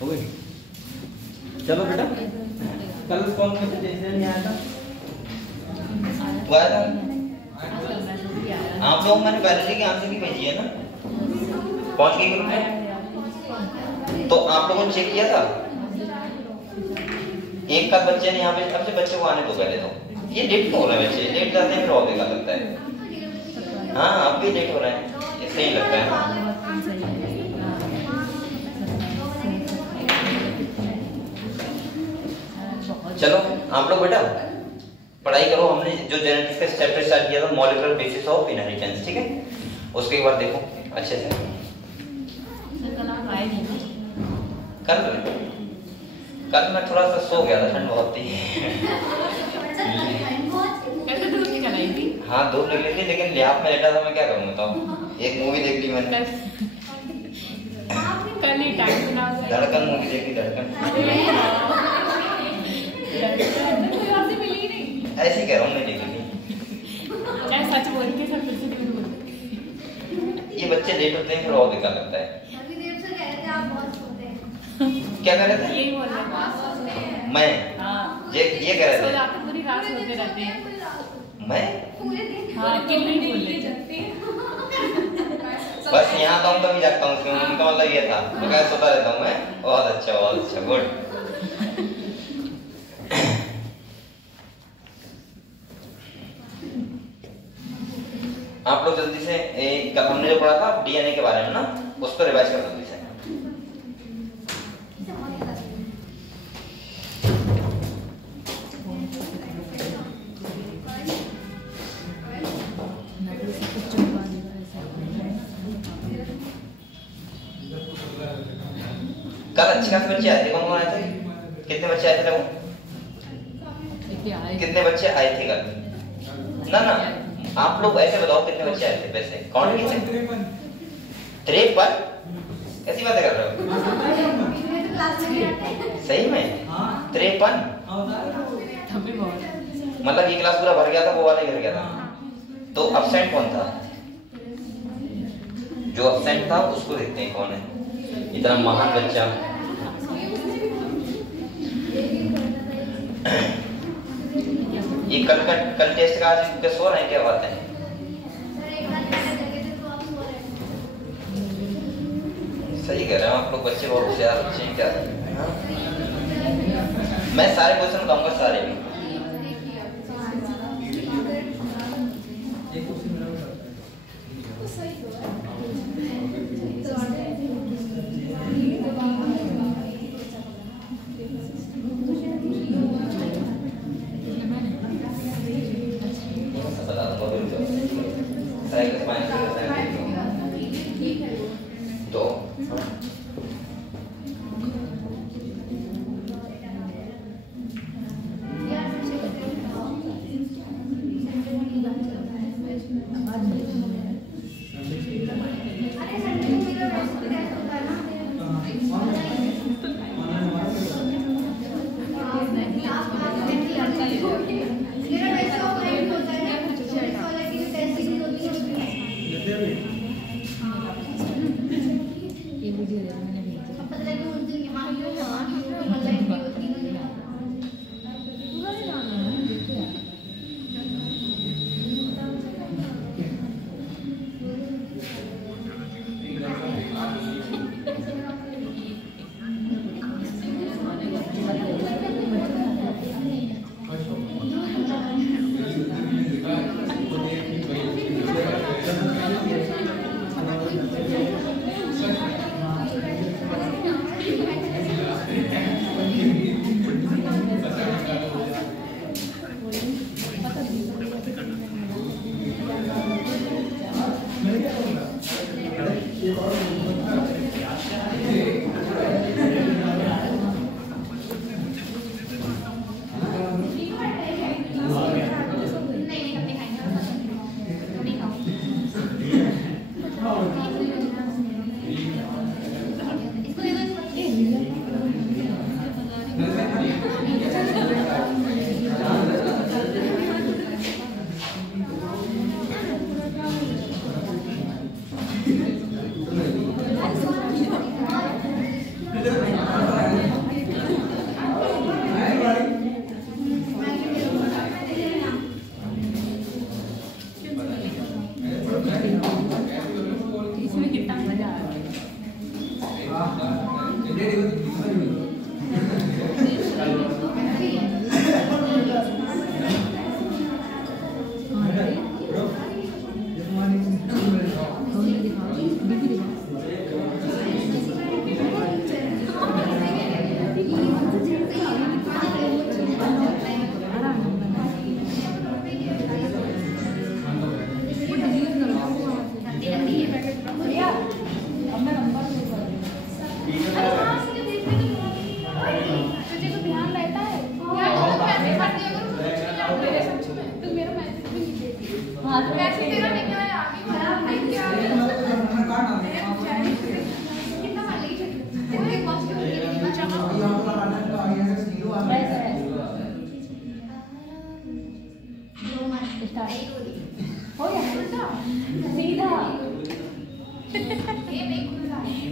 हो गई। चलो बेटा, कल कौन सा जैसे नहीं आया था? वो आया था। आप लोग मैंने बायोलॉजी की आंसर की भेजी है ना, पहुंच गई ग्रुप में? तो आप लोगों ने चेक किया था? एक का बच्चे ने यहाँ पे, अब से बच्चे को आने दो पहले तो। ये लेट हो रहा है, बच्चे लेट जाते हैं फिर और बेकार लगता है। हाँ अब भी लेट हो रहा है, इससे ही लगता है। चलो आप लोग बेटा पढ़ाई करो। हमने जो जेनेटिक्स का चैप्टर स्टार्ट किया था, मॉलिक्यूलर बेसिस ऑफ इनहेरिटेंस, ठीक है? उसके एक बार देखो अच्छे से। कल मैं थोड़ा सा सो गया था, ठंड बहुत थी। हाँ धूप निकली थी, लेकिन लिहाफ में लेटा था, मैं क्या करूँ बताओ। एक मूवी देख ली मैंने, धड़कन मूवी देखी, धड़कन। ऐसे कह रहा हूँ मैं देखी थी। सच बोल के सब कुछ ये बच्चे लेट होते हैं फिर और बेकार लगता है। अभी देर से कह रहे थे आप बहुत सोते हैं। क्या कह रहे थे? यही बोल रहा मैं ये कह रहे थे आप पूरी रात सोते रहते हैं। मैं पूरे दिन हाँ किल नहीं बोल जाते हैं। बस यहाँ तो कभी जागता हूँ, उनका मतलब ये था। मैं क्या सोता रहता हूँ मैं। बहुत अच्छा गुड। आप लोग जल्दी से कल हमने जो पढ़ा था डीएनए के बारे में ना, उस पर रिवाइज कर जल्दी से। कल अच्छे खासे बच्चे आए थे। कौन आए थे? कितने बच्चे आए थे लोग? कितने बच्चे आए थे कल? ना आप लोग ऐसे बताओ कितने बच्चे आए थे? वैसे काउंट किए थे? 53? कैसी बातें कर रहे हो? सही में 53? मतलब ये क्लास पूरा भर गया था, वो वाला ही भर गया था। तो अब्सेंट कौन था? जो अब्सेंट था उसको देखते हैं कौन है इतना महान बच्चा। ये कल टेस्ट का आज के सो रहे हैं, क्या बात है? सही कह रहे हैं आप लोग, बच्चे बहुत होशियार बच्चे हैं। क्या मैं सारे क्वेश्चन बताऊंगा, सारे भी।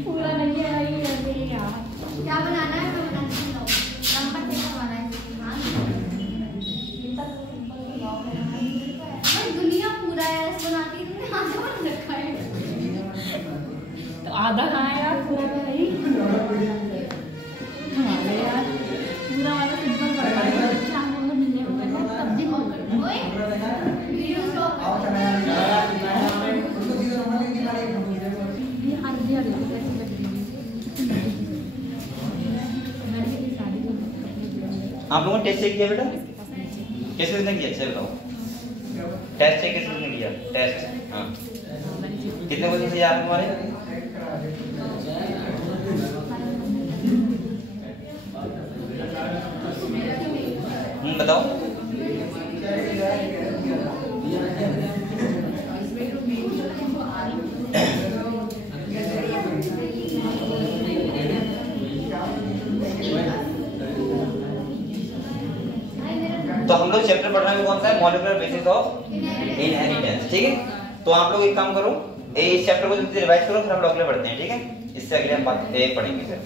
पूरा नहीं है यार। क्या बनाना है? मैं बना के लाऊं। नंबर क्या बनाना है? भाई दुनिया पूरा है ऐसे बनाती है, तुमने आधा बना रखा है। तो आधा कहाँ है यार, पूरा तो नहीं। हमारे यार पूरा वाला सिंपल पड़ता है। चार लोग मिलने होते हैं सब्जी कौन करता है? ओए वीडियो स्टॉप कर। ये आइडिया दे दो कैसे करनी है। आप लोगों ने टेस्ट चेक किया बेटा? कैसे किसने किया? अच्छा बताओ, टेस्ट चेक किसने किया? टेस्ट, हाँ। कितने बजे से यार तुम्हारे? बताओ। तो हम लोग चैप्टर पढ़ रहे हैं कौन सा है? मॉलिक्यूलर बेसिस ऑफ इनहेरिटेंस, ठीक है। तो आप लोग एक काम करो, इस चैप्टर को जल्दी रिवाइज करो, फिर हम लोग अगले पढ़ते हैं, ठीक है। इससे अगले हम बात पढ़ेंगे फिर।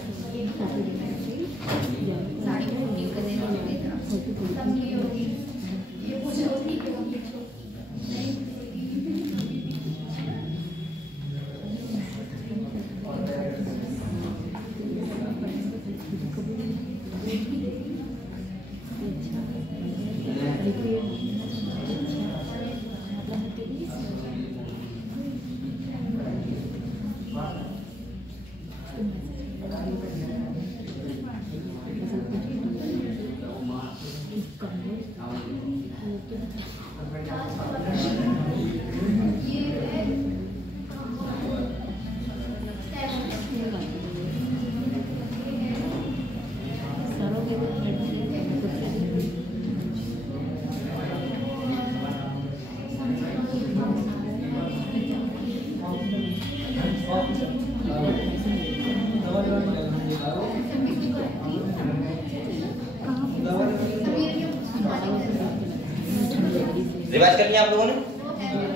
रिवाइज कर लिया आप लोगों ने?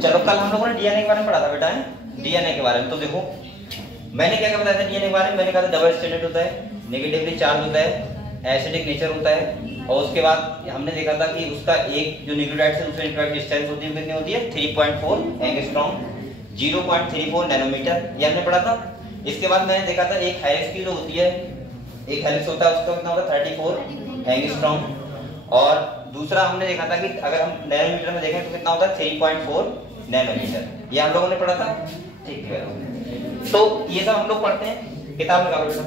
चलो, कल हम लोगों ने डीएनए के बारे में पढ़ा था बेटा, है डीएनए के बारे में। तो देखो मैंने क्या क्या बताया था डीएनए के बारे में। मैंने कहा था डबल स्ट्रैंडेड होता है, नेगेटिवली चार्ज होता है, एसिडिक नेचर होता है, और उसके बाद हमने देखा था कि उसका एक जो न्यूक्लियोटाइड से दूसरे न्यूक्लियोटाइड की डिस्टेंस होती है कितनी होती है? 3.4 एंगस्ट्रॉम, 0.34 नैनोमीटर, ये हमने पढ़ा था। इसके बाद मैंने देखा था एक हेलिक्स की जो होती है, एक हेलिक्स होता है उसका कितना होता है? 34 एंगस्ट्रॉम। और दूसरा हमने देखा था कि अगर हम नैनोमीटर में देखें तो कितना होता है? 3.4 नैनोमीटर, ये हम लोगों ने पढ़ा था, ठीक है। तो ये सब हम लोग पढ़ते हैं, किताब निकालो बेटा।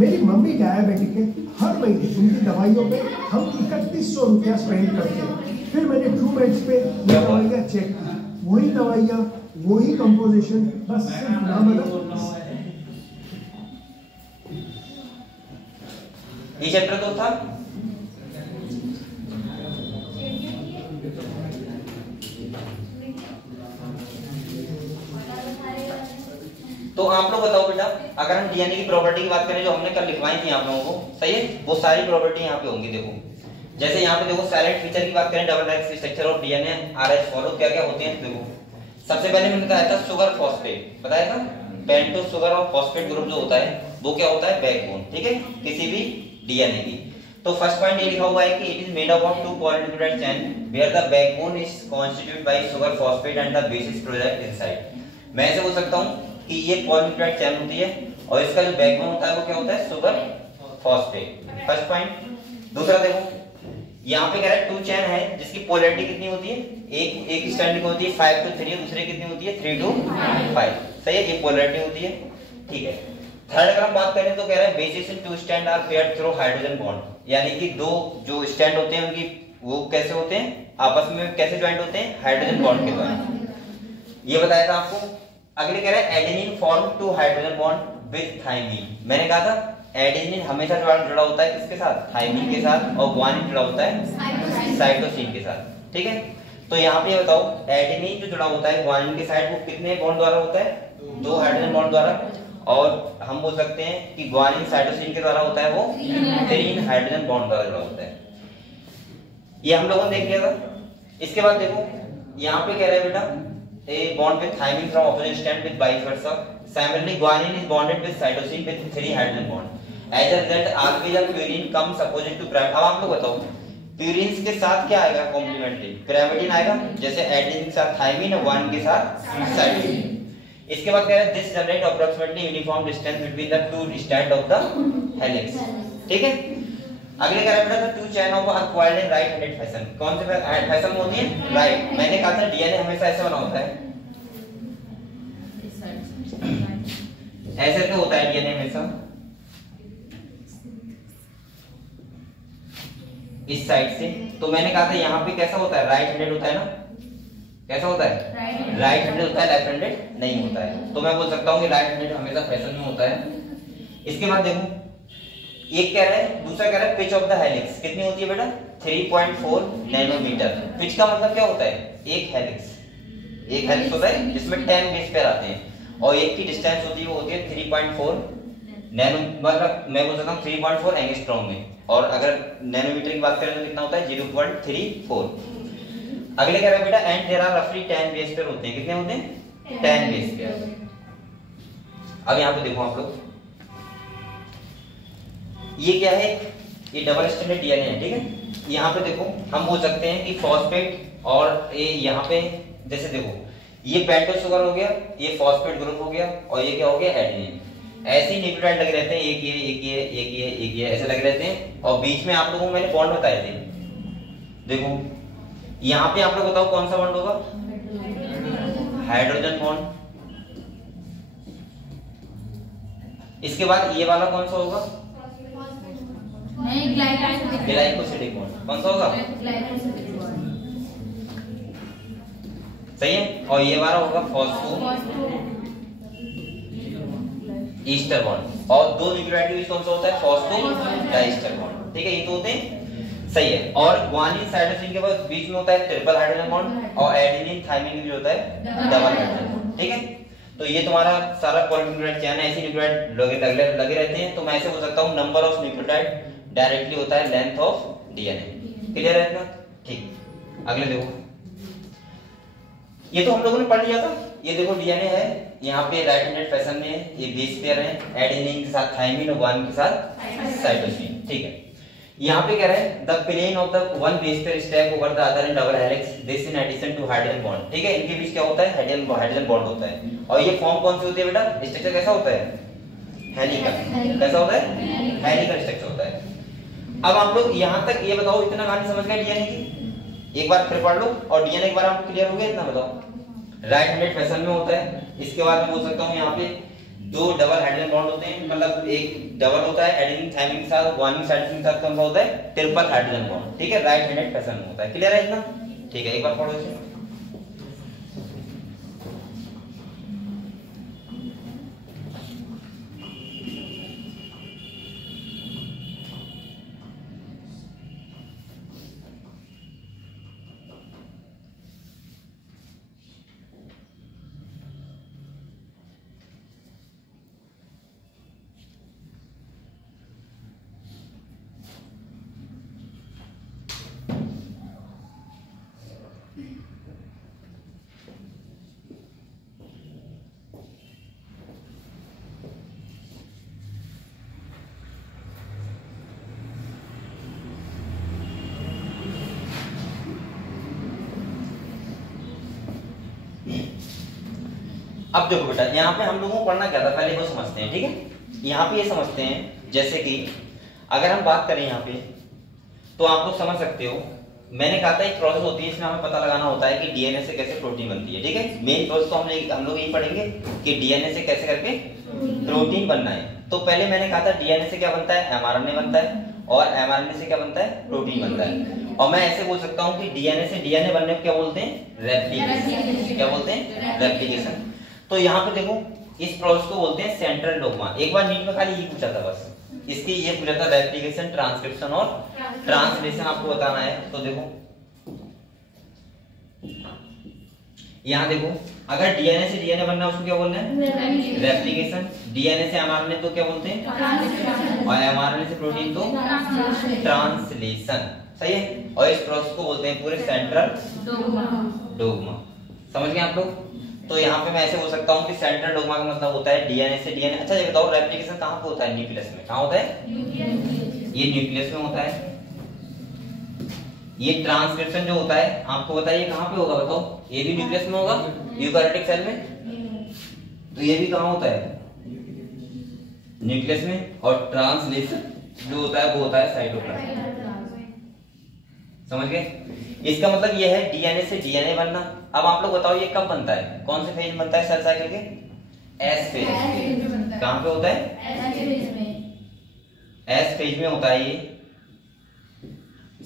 मेरी मम्मी डायबिटिक है, हर महीने उनकी दवाइयों पे हम 3100 रुपया स्पेंड करते हैं। फिर मैंने ट्रूमेड्स पे ये दवाइयाँ चेक की, वही दवाइयाँ, वही कंपोजिशन, बस सिर्फ नाम अलग। ये चैप्टर तो था। तो आप लोग बताओ बेटा, अगर हम डीएनए की प्रॉपर्टी की बात करें जो हमने कल लिखवाई थी आप लोगों को, सही है, वो सारी प्रॉपर्टी यहाँ पे होंगी। देखो जैसे यहाँ पे देखो साइलेंट फीचर की बात करें, double helix structure of DNA RH follow क्या क्या होते हैं। देखो सबसे पहले मैंने बताया था शुगर फॉस्फेट, बताया था पेंटोस शुगर और फॉस्फेट ग्रुप जो होता है वो क्या होता है, बैकबोन, ठीक है, किसी भी डीएनए की। तो फर्स्ट पॉइंट ये लिखा हुआ है कि it is made up of 2 polynucleotide chain where the backbone is constituted by sugar phosphate and the bases product inside. मैं ऐसे बोल सकता हूँ कि ये पॉलीन्यूक्लियोटाइड चेन होती है और इसका जो बैकबोन होता है वो क्या होता है, शुगर फॉस्फेट। First point. दूसरा देखो यहाँ पे कह रहा है 2 चेन है जिसकी पोलैरिटी कितनी होती है, एक स्टैंडिंग होती है 5 to 3, दूसरे कितनी होती है 3 to 5, सही है, ये पोलैरिटी होती है, ठीक है। थर्ड अगर हम बात करें तो कह रहा है bases in 2 strand are paired through hydrogen bond, यानी कि दो जो स्टैंड होते हैं उनकी वो कैसे होते हैं, आपस में कैसे ज्वाइंट होते हैं, हाइड्रोजन बॉन्ड के द्वारा, ये बताया था आपको। अगले कह रहा है adenine form 2 hydrogen bond with thymine. मैंने कहा था एडेनिन हमेशा जुड़ा होता है किसके साथ, थाइमिन के साथ, और ग्वानिन जुड़ा होता है साइटोसिन के साथ, ठीक है। तो यहाँ पे बताओ एडेनिन जो जुड़ा होता है ग्वानिन के साथ वो कितने बॉन्ड द्वारा होता है, 2 हाइड्रोजन बॉन्ड द्वारा, और हम बोल सकते हैं कि ग्वानिन साइटोसिन के द्वारा होता है वो 3 हाइड्रोजन बॉन्ड द्वारा जुड़ा होता है। ये हम लोगों ने देख लिया था। इसके बाद देखो यहाँ पे कह रहा है बेटा a bond with thymine from opposite strand with vice versa. Similarly, guanine is bonded with cytosine with 3 hydrogen bond. As a result, alkyl and purine comes opposite to pyrimidine. अब आप लोग बताओ प्यूरिन्स के साथ क्या आएगा कॉम्प्लीमेंट्री, pyrimidine आएगा, जैसे एडेनिन के साथ थाइमिन और guanine के साथ साइटोसिन। इसके बाद कह रहा है this generate approximately uniform distance between the 2 strand of the helix, ठीक है। अगले कह रहा है 2 chain of are coiled in right handed fashion. कौन से फैशन में होती है, राइट। मैंने कहा था डीएनए हमेशा ऐसे बना होता है, ऐसे क्यों होता है डीएनए हमेशा इस साइड से। तो मैंने कहा था यहाँ पे कैसा होता है, राइट हैंडेड होता है ना, कैसा होता है, राइट हैंडेड होता है, लेफ्ट हैंडेड नहीं होता है। तो मैं बोल सकता हूँ कि राइट हैंडेड हमेशा फैशन में होता है। इसके बाद देखो एक कह रहा है, दूसरा कह रहा है पिच ऑफ द हेलिक्स कितनी होती है बेटा, 3.4 नैनोमीटर। पिच का मतलब क्या होता है, एक हेलिक्स होता है जिसमें 10 बेस पेयर आते हैं, और एक की डिस्टेंस होती है वो होती है 3.4 नैनो, मतलब मैं बोल सकता हूँ 3.4 एंगस्ट्रॉम में, और अगर नैनोमीटर की बात करें तो कितना होता है 0.34। अगले कह रहा है बेटा एंड देयर आर रफली 10 बेस पेयर होते हैं, कितने होते हैं 10 बेस पेयर। अब यहाँ पे देखो आप लोग ये क्या है, ये डबल स्ट्रैंडेड डीएनए है, ठीक है। यहाँ पे देखो हम बोल सकते हैं कि फॉस्फेट और ये यहाँ पे जैसे देखो ये पेंटोस शुगर हो गया, ये फॉस्फेट ग्रुप हो गया, और ये क्या हो गया एडेनिन। ऐसे ही न्यूक्लियोटाइड लगे रहते हैं, एक ये ऐसे लगे रहते हैं, और बीच में आप लोगों को मैंने बॉन्ड बताए थे। देखो यहाँ पे आप लोग बताओ कौन सा बॉन्ड होगा, हाइड्रोजन बॉन्ड। इसके बाद ये वाला कौन सा होगा, ग्लाइकोसिडिक बॉन्ड। कौन सा होगा, सही है। और ये वाला होगा फॉस्फो ईस्टर बॉन्ड, और 2 न्यूक्लियोटाइड के बीच कौन सा होता है, फॉस्फो डाइस्टर बॉन्ड, ठीक है, ये तो होते हैं, सही है। और ग्वानिन साइटोसिन के बीच में होता है ट्रिपल हाइड्रोजन बॉन्ड, और एडेनिन थाइमिन के बीच होता है डबल हाइड्रोजन बॉन्ड, ठीक है। तो ये तुम्हारा सारा पॉलीन्यूक्लियोटाइड चेन है, ऐसे न्यूक्लियोटाइड लगे रहते हैं। तो मैं ऐसे बोल सकता हूँ नंबर ऑफ न्यूक्लियोटाइड डायरेक्टली होता है लेंथ ऑफ डीएनए। क्लियर है इतना, ठीक। अगले देखो ये तो हम लोगों ने पढ़ लिया था। ये देखो डीएनए है, यहाँ पे राइट हैंडेड फैशन में ये बेस पेयर है, एडेनिन के साथ थाइमिन और गुआनिन के साथ साइटोसिन, ठीक है। यहाँ पे कह रहे हैं the plane of the one base pair stack over the other in double helix this in addition to hydrogen bond, ठीक है। इनके बीच क्या होता है, हाइड्रोजन बॉन्ड होता है। और ये फॉर्म कौन सी होती है बेटा, स्ट्रक्चर कैसा होता है, हेलिकल। कैसा होता है, हेलिकल स्ट्रक्चर होता है। अब आप लोग यहाँ तक ये बताओ, इतना कहानी समझ गए डीएनए की, एक बार फिर पढ़ लो, और डीएनए के बारे में आपको क्लियर हो गया, इतना बताओ। राइट हैंडेड फैशन में होता है। इसके बाद मैं बोल सकता हूँ यहाँ पे 2 डबल हाइड्रोजन बॉन्ड होते हैं, मतलब एक डबल होता है एडेनिन थाइमिन के साथ, गुआनिन साइटोसिन के साथ कौन सा होता है, ट्रिपल हाइड्रोजन बॉन्ड, ठीक है। राइट हैंडेड फैशन में होता है। क्लियर है इतना, ठीक है। एक बार पढ़ो इसे। अब देखो बेटा, यहाँ पे हम लोगों को पढ़ना क्या था, पहले वो समझते हैं, ठीक है। यहाँ पे ये समझते हैं, जैसे कि अगर हम बात करें यहाँ पे, तो आप लोग समझ सकते हो, मैंने कहा था एक प्रोसेस होती है, इसमें हमें पता लगाना होता है कि डीएनए से कैसे प्रोटीन बनती है, ठीक है। मेन प्रोसेस तो हम लोग यही पढ़ेंगे कि डीएनए से कैसे करके प्रोटीन बनना है। तो पहले मैंने कहा था डीएनए से क्या बनता है, एमआरएनए बनता है, और एमआरएनए से क्या बनता है, प्रोटीन बनता है। और मैं ऐसे बोल सकता हूँ कि डीएनए से डीएनए बनने को क्या बोलते हैं, रेप्लिकेशन। क्या बोलते हैं, रेप्लिकेशन। तो यहाँ पे देखो, इस प्रोसेस को बोलते हैं सेंट्रल डोग्मा। एक बार नीट में खाली ये पूछा था बस, इसकी ये पूछा था रेप्लिकेशन, ट्रांसक्रिप्शन और ट्रांसलेशन आपको बताना है। तो देखो यहाँ देखो, अगर डीएनए से डीएनए बनना है उसको क्या बोलना है, रेप्लिकेशन। डीएनए से एमआरएनए तो क्या बोलते हैं, और एमआरएनए से प्रोटीन तो ट्रांसलेशन। सही है। और इस प्रोसेस को बोलते हैं पूरे सेंट्रल डोग्मा। समझ गए आप लोग। तो यहाँ पे मैं ऐसे बोल सकता हूँ कि सेंट्रल डोग्मा का मतलब होता है डीएनए से डीएनए। अच्छा ये बताओ, रेप्लिकेशन कहाँ पे होता है, न्यूक्लियस में। कहाँ होता है, ये न्यूक्लियस में होता है। ये ट्रांसक्रिप्शन जो होता है, आपको बताइए कहाँ पे होगा, बताओ। ये भी न्यूक्लियस में होगा, यूकैरियोटिक सेल में। तो ये भी कहाँ होता है, न्यूक्लियस में। और ट्रांसलेशन जो होता है वो होता है साइटोप्लाज्म। समझ गए। इसका मतलब ये है डीएनए से डीएनए बनना। अब आप लोग बताओ ये कब बनता है, कौन से फेज में बनता है सेल साइकिल के, एस फेज। कहाँ पे होता है, एस फेज में होता है ये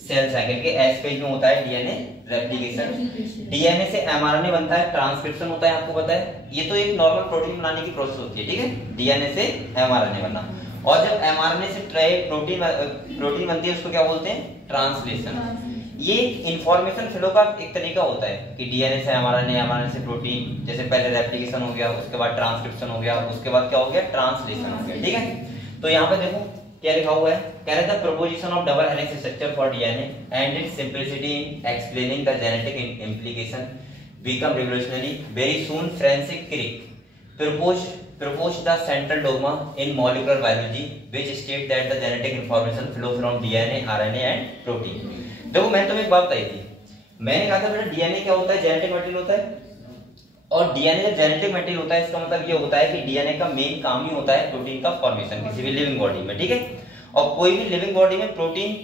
सेल साइकिल के एस फेज में होता है डीएनए रेप्लिकेशन। डीएनए से एमआरएनए बनता है, ट्रांसक्रिप्शन होता है, आपको पता है। ये तो एक नॉर्मल प्रोटीन बनाने की प्रोसेस होती है, ठीक है, डीएनए से एमआरएनए बनना। और जब एमआरएनए से प्रोटीन बनती है उसको क्या बोलते हैं, ट्रांसलेशन। ये इंफॉर्मेशन फ्लो का एक तरीका होता है कि डीएनए से एमआरएनए, एमआरएनए से प्रोटीन, जैसे पहले रेप्लिकेशन हो गया, उसके बाद ट्रांसक्रिप्शन हो गया, उसके बाद क्या हो गया, ट्रांसलेशन हो गया, ठीक है। तो यहाँ पे देखो क्या लिखा हुआ है, कह रहे थे proposition of double helix structure for DNA and it's simplicity in explaining the genetic implication become revolutionary. Very soon Francis Crick proposed the central dogma in molecular biology which state that the genetic information flow from DNA, RNA and protein. देखो मैं तुम्हें एक बात बताई थी, मैंने कहा था बेटा डीएनए क्या होता है, जेनेटिक मटेरियल होता है। और डीएनए जब जेनेटिक मटेरियल होता है, इसका मतलब ये होता है कि डीएनए का मेन काम ही होता है प्रोटीन का फॉर्मेशन किसी भी लिविंग बॉडी में, ठीक है। और कोई भी लिविंग बॉडी में प्रोटीन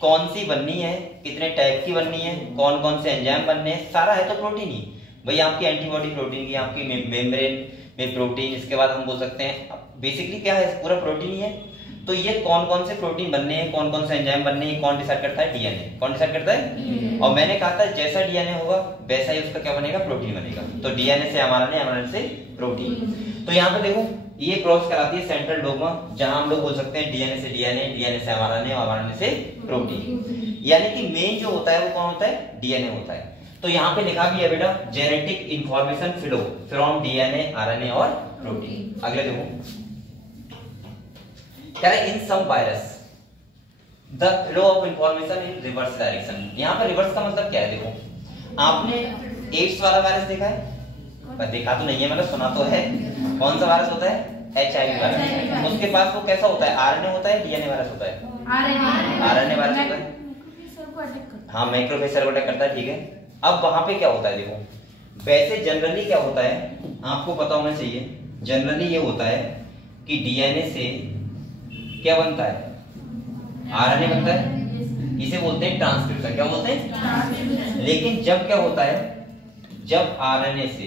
कौन सी बननी है, कितने टाइप की बननी है, कौन कौन से एंजाइम बनने हैं, सारा है तो प्रोटीन ही। भाई आपकी एंटीबॉडी प्रोटीन की, आपकी मेम्ब्रेन में प्रोटीन, इसके बाद हम बोल सकते हैं बेसिकली क्या है, पूरा प्रोटीन ही है। तो ये कौन कौन से प्रोटीन बनने हैं, कौन कौन से एंजाइम बनने हैं, कौन डिसाइड करता है, डीएनए। कौन डिसाइड करता है, और मैंने कहा था जैसा डीएनए होगा वैसा ही उसका क्या बनेगा, प्रोटीन बनेगा। तो डीएनए से एमआरएनए, एमआरएनए से प्रोटीन। तो यहाँ पे देखो ये क्रॉस कराती है सेंट्रल डोग्मा, जहां हम लोग बोल सकते हैं डीएनए से डीएनए, डीएनए से एमआरएनए, एमआरएनए से प्रोटीन। यानी कि मेन जो होता है वो कौन होता है, डीएनए होता है। तो यहाँ पे लिखा भी है बेटा genetic information flow from DNA, RNA और प्रोटीन। अगले देखो क्या है, in some virus the flow of information in reverse direction. यहाँ पे रिवर्स का मतलब क्या है, देखो आपने एड्स वाला वायरस देखा है, पर देखा तो नहीं है, मतलब सुना तो है। कौन सा वायरस होता है, एचआईवी वायरस। उसके पास वो कैसा होता है, आरएनए होता है, डीएनए वायरस होता है, आरएनए वायरस होता है। हाँ मैक्रोफेज सेल को अटैक करता है, ठीक है। अब वहां पे क्या होता है, देखो वैसे जनरली क्या होता है आपको पता होना चाहिए। जनरली ये होता है कि डीएनए से क्या बनता है, आरएनए बनता है, इसे बोलते हैं ट्रांसक्रिप्शन। क्या बोलते हैं, लेकिन जब क्या होता है, जब आरएनए से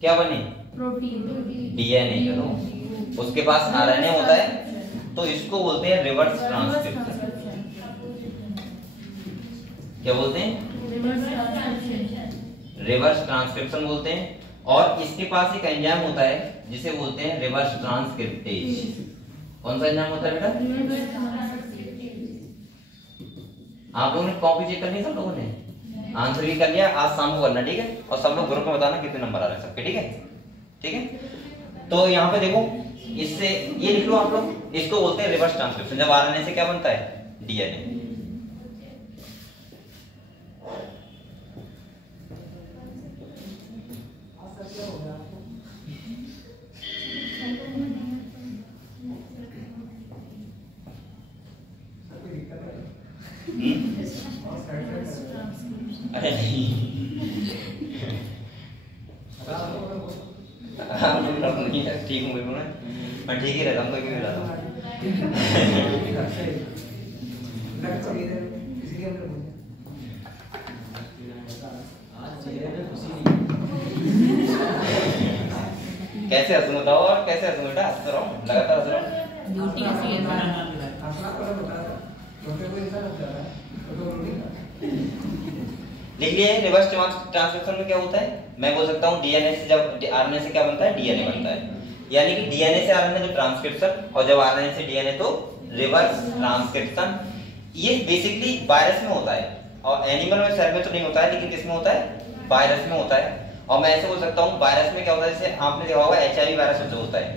क्या बने, डीएनए, चलो उसके पास आरएनए होता है, तो इसको बोलते हैं रिवर्स ट्रांसक्रिप्शन। क्या बोलते हैं, रिवर्स ट्रांसक्रिप्शन बोलते हैं। और इसके पास एक एंजाइम होता है जिसे बोलते हैं रिवर्स ट्रांसक्रिप्टेज। कौन सा एंजाइम होता है बेटा, आप लोगों ने कॉपी चेक करनी, सब लोगों ने आंसर भी कर लिया, आज शाम को करना, ठीक है। और सब लोग ग्रुप में बताना कितने नंबर आ रहे हैं सबके, ठीक है, ठीक है। तो यहाँ पे देखो इससे ये लिख लो आप लोग, इसको बोलते हैं रिवर्स ट्रांसक्रिप्शन। जब आरएनए से क्या बनता है, डीएनए। अरे नहीं मैं ठीक ही रहता हूँ, कोई भी रहता हूँ। कैसे हंसूं बताओ, और कैसे हंसूं बेटा? हंस तो रहा हूँ, लगातार हंस रहा हूँ। ड्यूटी ऐसी है। देखिए रिवर्स ट्रांसक्रिप्शन में क्या होता है, मैं बोल सकता हूँ डीएनए से जब आरएनए से क्या बनता है, डीएनए बनता है। यानी कि डीएनए से आरएनए तो ट्रांसक्रिप्शन, और जब आरएनए से डीएनए तो रिवर्स ट्रांसक्रिप्शन। ये बेसिकली वायरस में होता है, और एनिमल में सेल में तो नहीं होता है, लेकिन किसमें होता है, वायरस में होता है। और मैं ऐसे बोल सकता हूँ वायरस में क्या होता है, जैसे आपने देखा होगा एचआईवी वायरस जो होता है,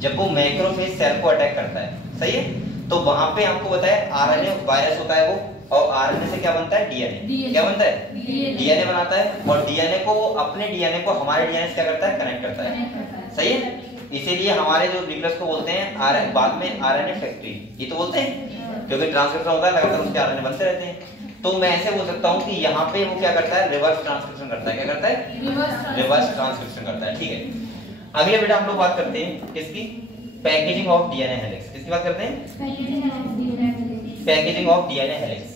जब वो मैक्रोफेज सेल को अटैक करता है, सही है, तो वहां पे आपको बताया आरएनए वायरस होता है वो, और आरएनए से क्या बनता है, डीएनए। क्या बनता है, डीएनए बनाता है, और डीएनए को अपने डीएनए को हमारे डीएनए से क्या करता है, कनेक्ट करता है, सही है। इसीलिए हमारे जो न्यूक्लियस को बोलते हैं आरएनए, बाद में आरएनए फैक्ट्री, ये तो बोलते हैं, क्योंकि ट्रांसक्रिप्शन होता है लगातार, उसके आरएनए बनते रहते हैं। तो मैं ऐसे बोल सकता हूँ कि यहाँ पे वो क्या करता है, रिवर्स ट्रांसक्रिप्शन करता है। क्या करता है, रिवर्स ट्रांसक्रिप्शन करता है, ठीक है। अगले बेटा हम लोग बात करते हैं किसकी, पैकेजिंग ऑफ डीएनए हेलिक्स। किसकी बात करते हैं, पैकेजिंग ऑफ डीएनए हेलिक्स।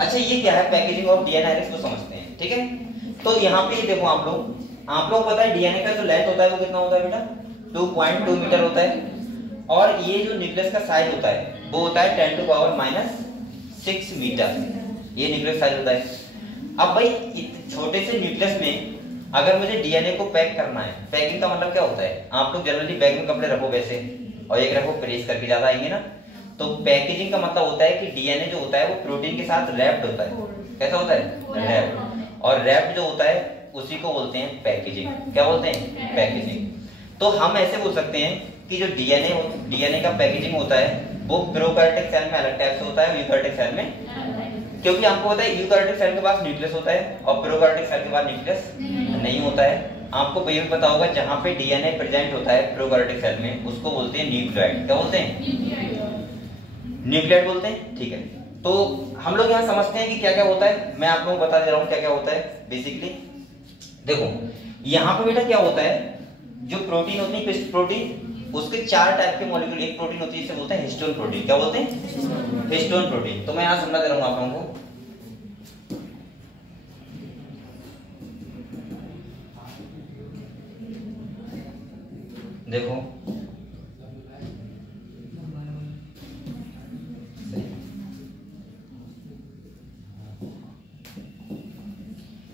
अच्छा ये क्या है पैकेजिंग ऑफ डीएनए हेलिक्स, तो समझते हैं, ठीक है। तो यहाँ पे देखो आप लोग पता है डीएनए का जो लेंथ होता है वो कितना होता है बेटा, 2.2 मीटर होता है, और ये जो न्यूक्लियस का साइज होता है वो होता है 10⁻⁻6 मीटर, ये न्यूक्लियस साइज होता है। अब भाई छोटे से न्यूक्लियस में अगर मुझे डीएनए को पैक करना है, पैकिंग का मतलब क्या होता है, आप लोग जनरली बैग में कपड़े रखो वैसे, और एक रखो प्रेस करके, ज्यादा आएंगे ना। तो पैकेजिंग का मतलब होता है कि डीएनए जो होता है वो प्रोटीन के साथ रैप्ड होता है। कैसा होता है, रैप्ड, और रैप्ड जो होता है उसी को बोलते हैं पैकेजिंग। क्या बोलते हैं, पैकेजिंग। तो हम ऐसे बोल सकते हैं कि जो डीएनए का पैकेजिंग होता है वो प्रोकैरियोटिक सेल में अलग टाइप से होता है, यूकैरियोटिक सेल में, क्योंकि आपको पता है यूकैरियोटिक सेल के पास न्यूक्लियस होता है और प्रोकैरियोटिक सेल के पास न्यूक्लियस नहीं होता है। आपको ये भी पता होगा जहां पे डीएनए प्रेजेंट होता है प्रोकैरियोटिक सेल में, उसको बोलते हैं न्यूक्लियोइड। क्या बोलते हैं, न्यूक्लियोइड बोलते हैं, ठीक है। तो हम लोग यहाँ समझते हैं कि क्या क्या होता है, मैं आप लोगों को बता दे रहा हूँ क्या क्या होता है। बेसिकली देखो यहाँ पे बेटा क्या होता है, जो प्रोटीन होती है प्रोटीन, उसके 4 टाइप के मॉलिक्यूल, एक प्रोटीन होती है इसे बोलते हैं हिस्टोन प्रोटीन। क्या बोलते हैं, हिस्टोन प्रोटीन। तो मैं यहाँ समझा दे रहा हूँ आप लोगों को। देखो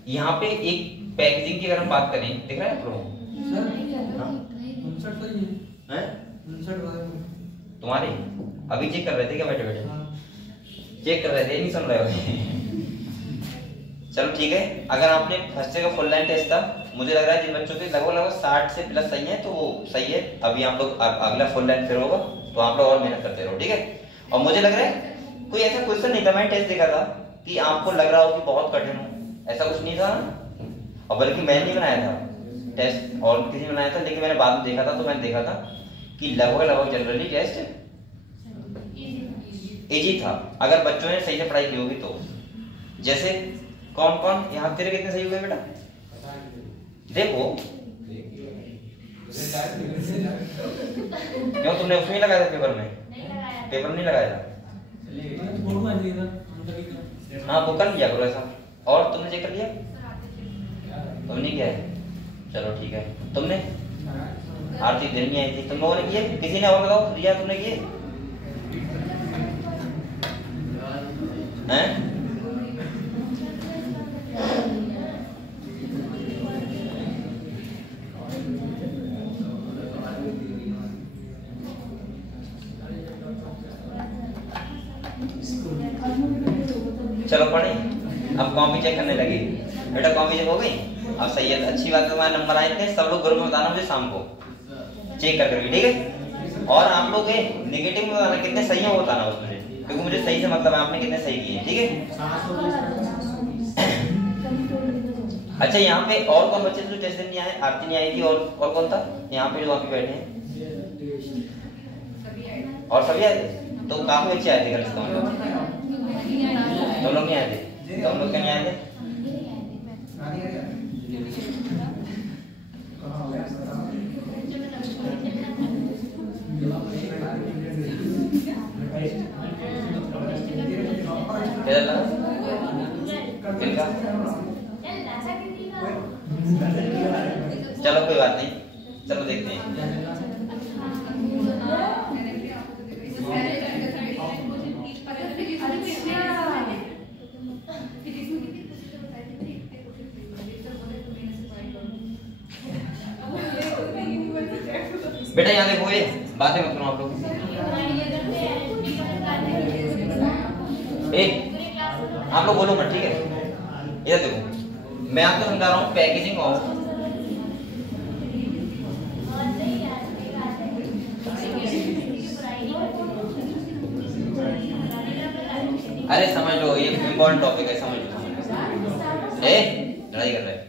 यहाँ पे एक पैकेजिंग की अगर हम बात करें, दिख रहा है आप लोगों को, तुम्हारे अभी चेक कर रहे थे क्या, बैठे बैठे चेक कर रहे थे, नहीं सुन रहे हो? चलो ठीक है। अगर आपने फर्स्ट का फुल लाइन टेस्ट था, मुझे लग रहा है जिन बच्चों के लगभग 60 से प्लस सही है तो वो सही है। अभी आप लोग अगला फुल लाइन फिर होगा, तो आप लोग और मेहनत करते रहो, ठीक है। और मुझे लग रहा है कोई ऐसा क्वेश्चन नहीं था, मैंने टेस्ट देखा था कि आपको लग रहा हो कि बहुत कठिन हो, ऐसा कुछ नहीं था। और बल्कि मैंने नहीं बनाया था टेस्ट, और किसी ने बनाया था, लेकिन मैंने बाद में देखा था, तो मैंने देखा था कि लगभग जनरली टेस्ट इजी था, अगर बच्चों ने सही से पढ़ाई की होगी तो। जैसे कौन कौन यहाँ, तेरे कितने सही हुए बेटा, देखो क्यों तुमने उसमें लगाया था पेपर में, पेपर में नहीं लगाया था? हाँ वो कर लिया करो ऐसा। और तुमने चेक कर लिया, तुमने किया है, चलो ठीक है। तुमने आरती दिन नहीं आई थी, तुम लोगों ने किए, किसी ने और बताओ, रिया तुमने किए हैं? चलो पढ़े, अब कॉपी चेक करने लगे बेटा, कॉपी चेक हो गई, अब सही है, अच्छी बात है। तुम्हारे नंबर आए थे, सब लोग ग्रुप में बताना मुझे शाम को चेक कर करके, ठीक है। और आप लोग नेगेटिव में बताना कितने सही है वो बताना बस मुझे, क्योंकि मुझे सही से मतलब है आपने कितने सही किए, ठीक है। अच्छा यहाँ पे और कौन बच्चे जो टेस्ट नहीं आए, आरती नहीं आई थी, और कौन था यहाँ पे जो वहाँ पे बैठे हैं, और सभी आए थे, तो काफी अच्छे आए थे। गलत समझ लो, तुम लोग नहीं आए थे, तुम लोग क्या नहीं आए थे? इधर लगा किनका? चलो कोई बात नहीं, चलो देखते हैं। बेटा यहाँ देखो, ये बातें मत करो आप लोग। आप लोग बोलो मत, ठीक है? इधर देखो, मैं आपको समझा रहा हूँ पैकेजिंग ऑफ। अरे समझ लो, ये इम्पोर्टेंट टॉपिक है, समझ लो। लड़ाई कर रहे हैं।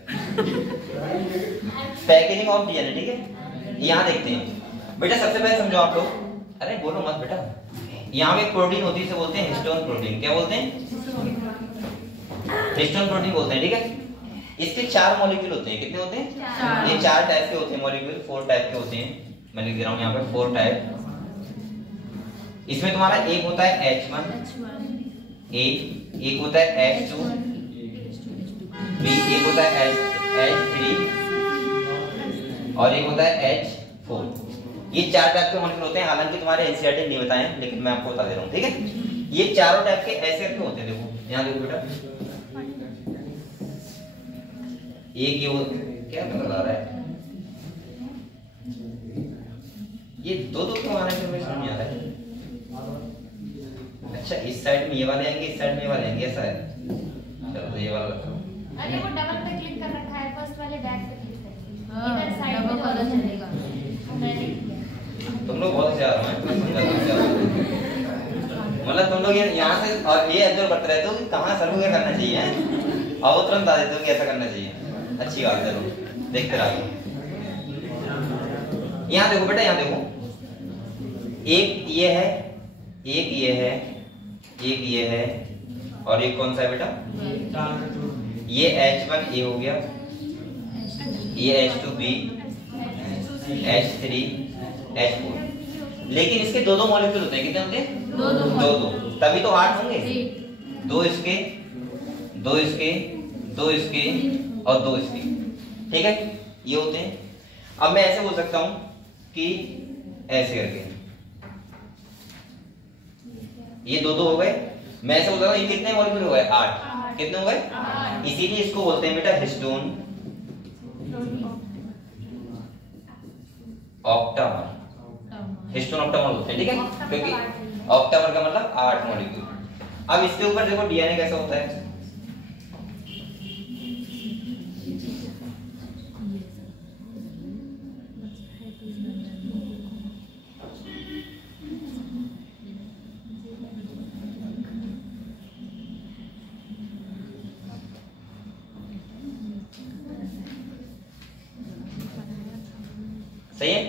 पैकेजिंग ऑफ डीएनए, ठीक है? यहाँ देखते हैं बेटा, सबसे पहले समझो आप लोग। अरे बोलो मत बेटा। यहाँ पे प्रोटीन होती है, इसे बोलते हैं हिस्टोन प्रोटीन। क्या बोलते हैं? हिस्टोन प्रोटीन बोलते हैं, ठीक है? इसके 4 मॉलिक्यूल होते हैं। कितने होते हैं? ये 4 टाइप के होते हैं मॉलिक्यूल, 4 टाइप के होते हैं। मैं लिख दे रहा हूँ यहाँ पे 4 टाइप। इसमें तुम्हारा एक होता है H1, एक होता है H2, एक होता है H3 और एक होता है H4। ये 4 टाइप के मॉलिक्यूल होते हैं। हालांकि तुम्हारे एनसीईआरटी नहीं बताए, लेकिन मैं आपको बता दे रहा हूँ, ठीक है? ये चारों टाइप के ऐसे करके होते हैं। देखो यहाँ देखो बेटा, एक ये क्या नजर आ रहा है? ये दो क्यों आ रहे हैं? समझ नहीं आ रहा है। अच्छा, इस साइड में ये वाले आएंगे, इस साइड में ये वाले आएंगे, ऐसा है? चलो तो ये वाला रखो। अरे वो डबल पे क्लिक कर रखा है, फर्स्ट वाले बैक पे क्लिक करके इधर साइड डबल में कलर चलेगा। तुम लोग बहुत होशियार हो, मतलब तुम लोग यहाँ से और ये ऑब्जर्व करते रहते हो कि कहाँ सर को क्या करना चाहिए, और वो तुरंत बता देते हो कि ऐसा करना चाहिए। अच्छी बात है, देखते रहो। यहाँ देखो बेटा, यहाँ देखो, एक ये है, एक ये है, एक ये है, और एक कौन सा है बेटा? ये H1A हो गया, ये H2B, H3, H4। लेकिन इसके दो मॉलिक्यूल होते हैं। कितने होते हैं? दो। तभी तो 8 होंगे। 2 इसके, 2 इसके, 2 इसके और 2 इसके, ठीक है? ये होते हैं। अब मैं ऐसे बोल सकता हूं कि ऐसे करके ये 2 हो गए। मैं ऐसे बोल सकता हूं ये कितने मॉलिक्यूल हो गए? 8। कितने हो गए? इसीलिए इसको बोलते हैं बेटा हिस्टोन ऑक्टामर। हिस्टोन ऑक्टामर बोलते हैं, ठीक है? क्योंकि ऑक्टामर का मतलब 8 मॉलिक्यूल। अब इसके ऊपर देखो डीएनए कैसा होता है। सही है?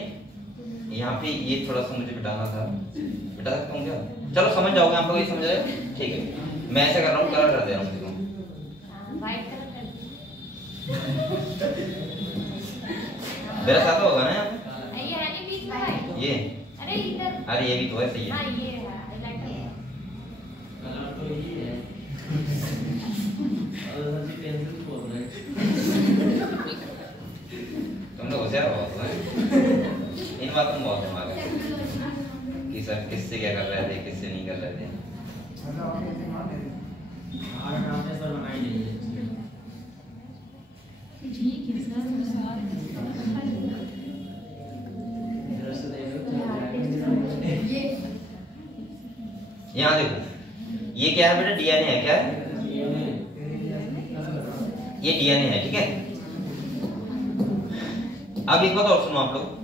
यहाँ पे ये थोड़ा सा मुझे बिठाना था, बिठा सकता हूँ क्या? चलो समझ जाओगे आप लोग, ये समझ रहे? ठीक है, मैं ऐसा कर रहा हूँ, कलर कर दे रहा हूँ देखो। व्हाइट कलर कर मेरा साथ होगा ना यहाँ पे? ये है नहीं बीच में व्हाइट। ये अरे इधर, अरे ये भी तो है, सही है। हां ये है हाईलाइट है। तुम लोग होशियार हो बहुत हैं। इन बातों में बहुत दिमाग है कि सर किससे क्या कर रहे थे, किससे नहीं कर रहे थे। ठीक है सर। यहाँ देखो, ये क्या है बेटा? डीएनए है। क्या है? ये डीएनए है, ठीक है? अब एक बात और सुनो आप लोग,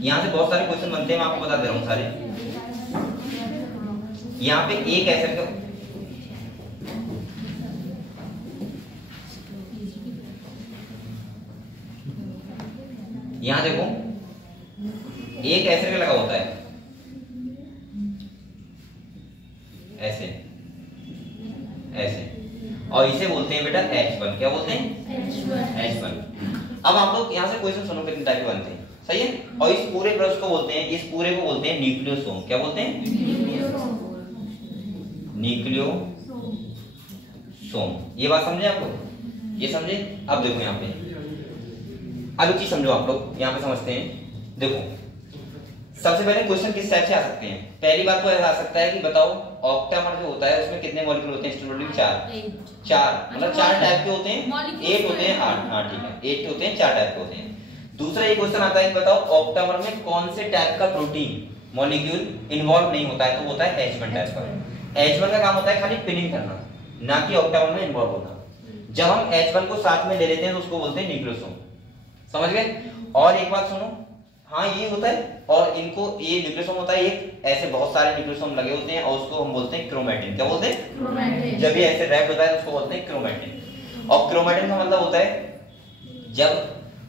यहाँ से बहुत सारे क्वेश्चन बनते हैं, मैं आपको बता दे रहा हूँ सारे। यहाँ पे एक ऐसे का यहाँ देखो, एक ऐसे का लगा होता है, ऐसे ऐसे, और इसे बोलते हैं बेटा H1। क्या बोलते हैं? H1। अब आप लोग यहाँ से क्वेश्चन सुनो कितने टाइप के बनते हैं, सही है? और इस पूरे ब्रश को बोलते हैं, इस पूरे को बोलते हैं न्यूक्लियोसोम। क्या बोलते हैं? न्यूक्लियोसोम। ये बात समझे आप लोग? ये समझे? अब देखो यहाँ पे अब एक चीज समझो आप लोग, यहाँ पे समझते हैं। देखो सबसे पहले क्वेश्चन किस टाइप से आ सकते हैं। पहली बात तो ऐसा आ सकता है कि बताओ ऑक्टामर जो होता है उसमें कितने मॉलिक्यूल होते हैं? स्टूडेंट 4 मतलब 4 टाइप के होते हैं, 8 होते हैं 8। हाँ ठीक है, 8 होते हैं, 4 टाइप के होते हैं। दूसरा ये क्वेश्चन आता है कि बताओ ऑक्टामर में कौन से टाइप का प्रोटीन मॉलिक्यूल इन्वॉल्व नहीं होता है? तो होता है H1 टाइप का। H1 का काम होता है खाली पिनिंग करना, ना कि ऑक्टामर में इन्वॉल्व होना। जब हम H1 को साथ में ले लेते हैं तो उसको बोलते हैं न्यूक्लियोसोम। समझ गए? और एक बात सुनो, हाँ ये होता है, और इनको ये न्यूक्लियोसोम होता है, एक ऐसे बहुत सारे न्यूक्लियोसोम लगे होते हैं और उसको हम बोलते हैं क्रोमैटिन। क्या बोलते हैं? क्रोमैटिन। जब ये ऐसे रैप्ड होता है तो उसको बोलते हैं क्रोमैटिन। और क्रोमैटिन का मतलब होता है जब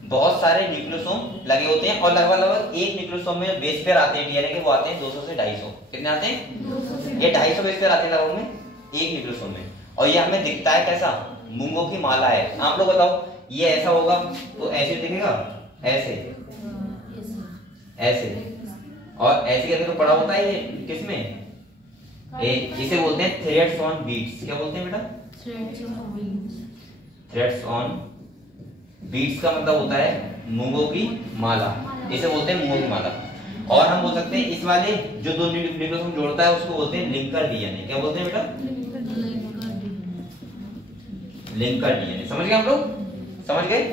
बहुत सारे न्यूक्लियोसोम लगे होते हैं और लगभग एक न्यूक्लियोसोम में बेस पेयर आते हैं डीएनए के, वो आते हैं 200 से 250। कितने आते हैं? 200 ये 250 बेस पेयर आते हैं लगभग में एक न्यूक्लियोसोम में। और ये हमें दिखता है कैसा? मूंगों की माला है। आप लोग बताओ ये ऐसा होगा तो ऐसे दिखेगा, ऐसे ऐसे, और ऐसे करके तो पड़ा होता है ये किसमें? इसे बोलते हैं थ्रेड्स ऑन बीट्स। क्या बोलते हैं बेटा? थ्रेड्स ऑन बीट्स का मतलब होता है मूंगों की माला। इसे बोलते हैं मूंगों की माला। और हम बोल सकते हैं इस वाले जो दो न्यूक्लियोसोम जोड़ता है उसको बोलते हैं लिंकर डीएनए। क्या बोलते हैं बेटा? Linker DNA. समझ गए हम लोग? समझ गए?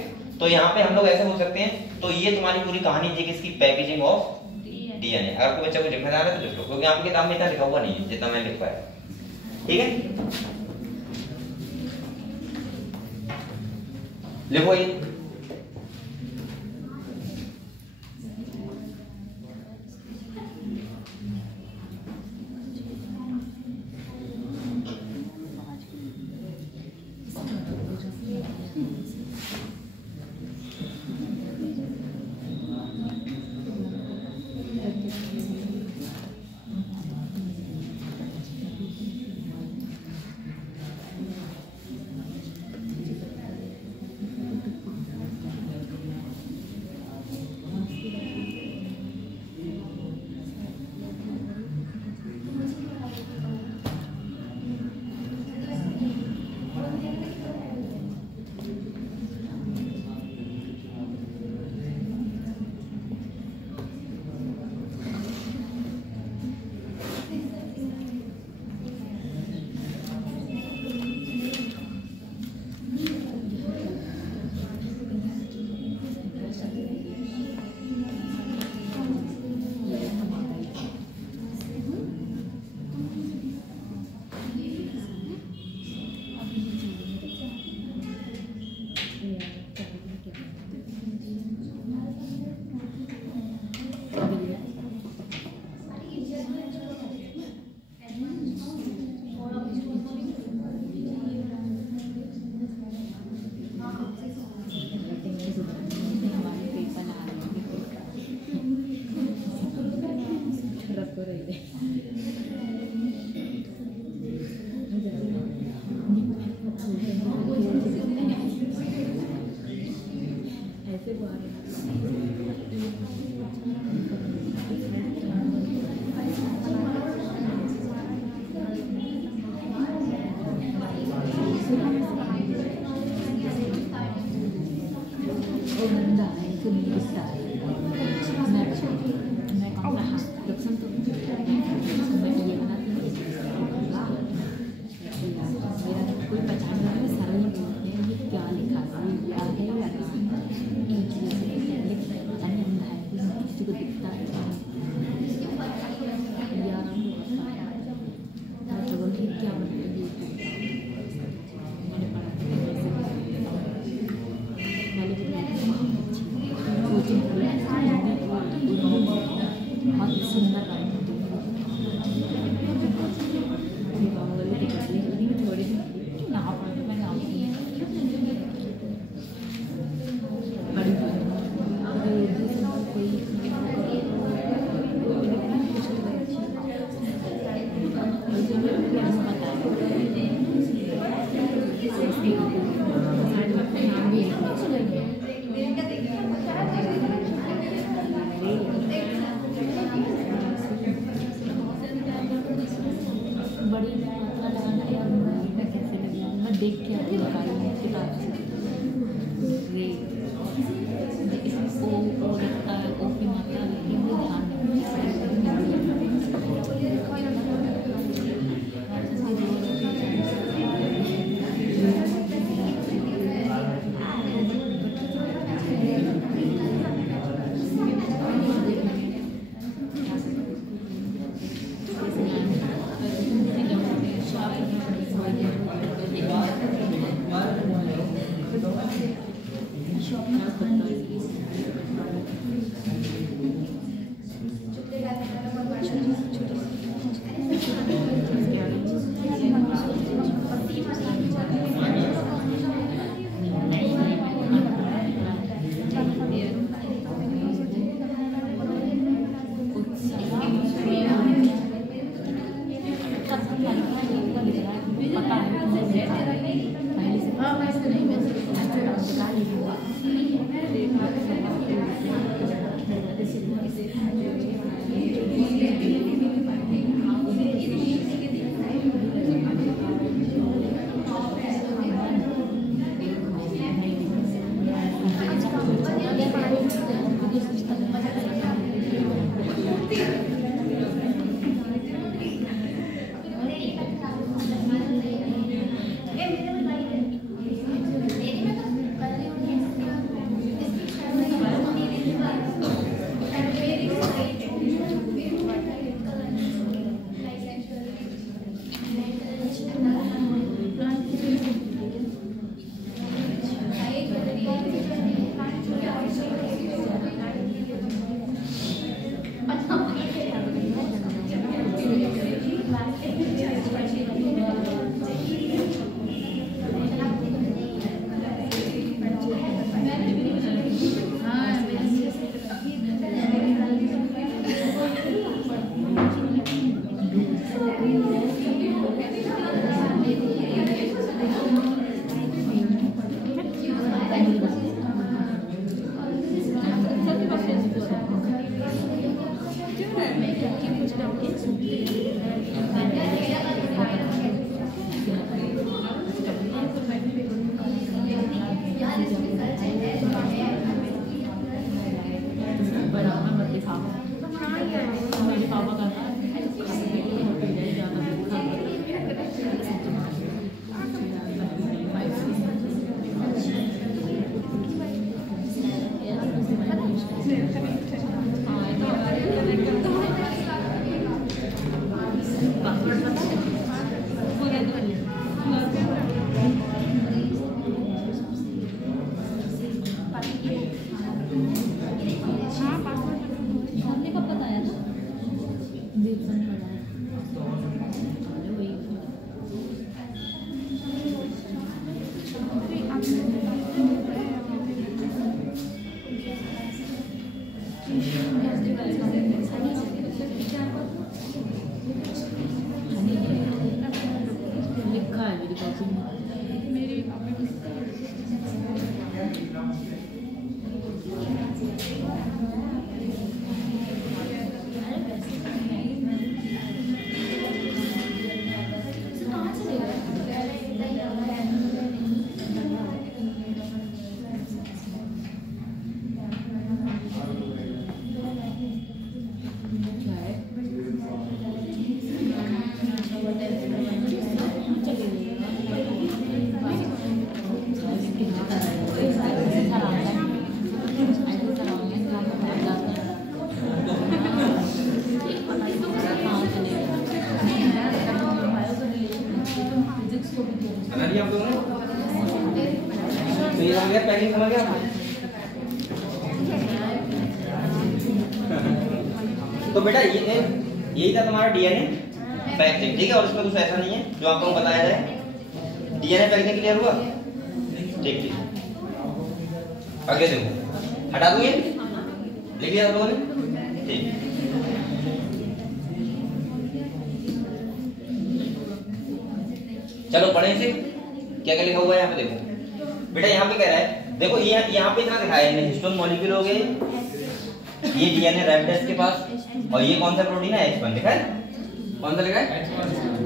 तो यहाँ पे हम लोग ऐसे बोल सकते हैं। तो ये तुम्हारी पूरी कहानी थी किसकी? Packaging of DNA. अगर कोई बच्चा को लिखना चाह रहा है तो लिख लो, क्योंकि आपकी किताब में इतना लिखा हुआ नहीं है जितना मैं लिख पाया। ठीक है, लिखो ये। पैकिंग समझ गया तो बेटा यही था तुम्हारा डीएनए पैकेजिंग, ठीक है। और उसमें कुछ ऐसा नहीं है जो आपको बताया जाए। डीएनए पैकेजिंग क्लियर हुआ? ठीक ठीक। आगे देखो, हटा दूंगे, लिख लिया आप लोगों ने? ठीक। चलो पढ़े इसे, क्या क्या लिखा हुआ है यहाँ पे देखो बेटा। यहाँ पे कह रहा है, देखो ये यहाँ पे इतना दिखाया है, हिस्टोन मॉलिक्यूल हो गए, ये डीएनए रैप्ड के पास, और ये कौन सा प्रोटीन है? H1 लिखा है। कौन सा लिखा है?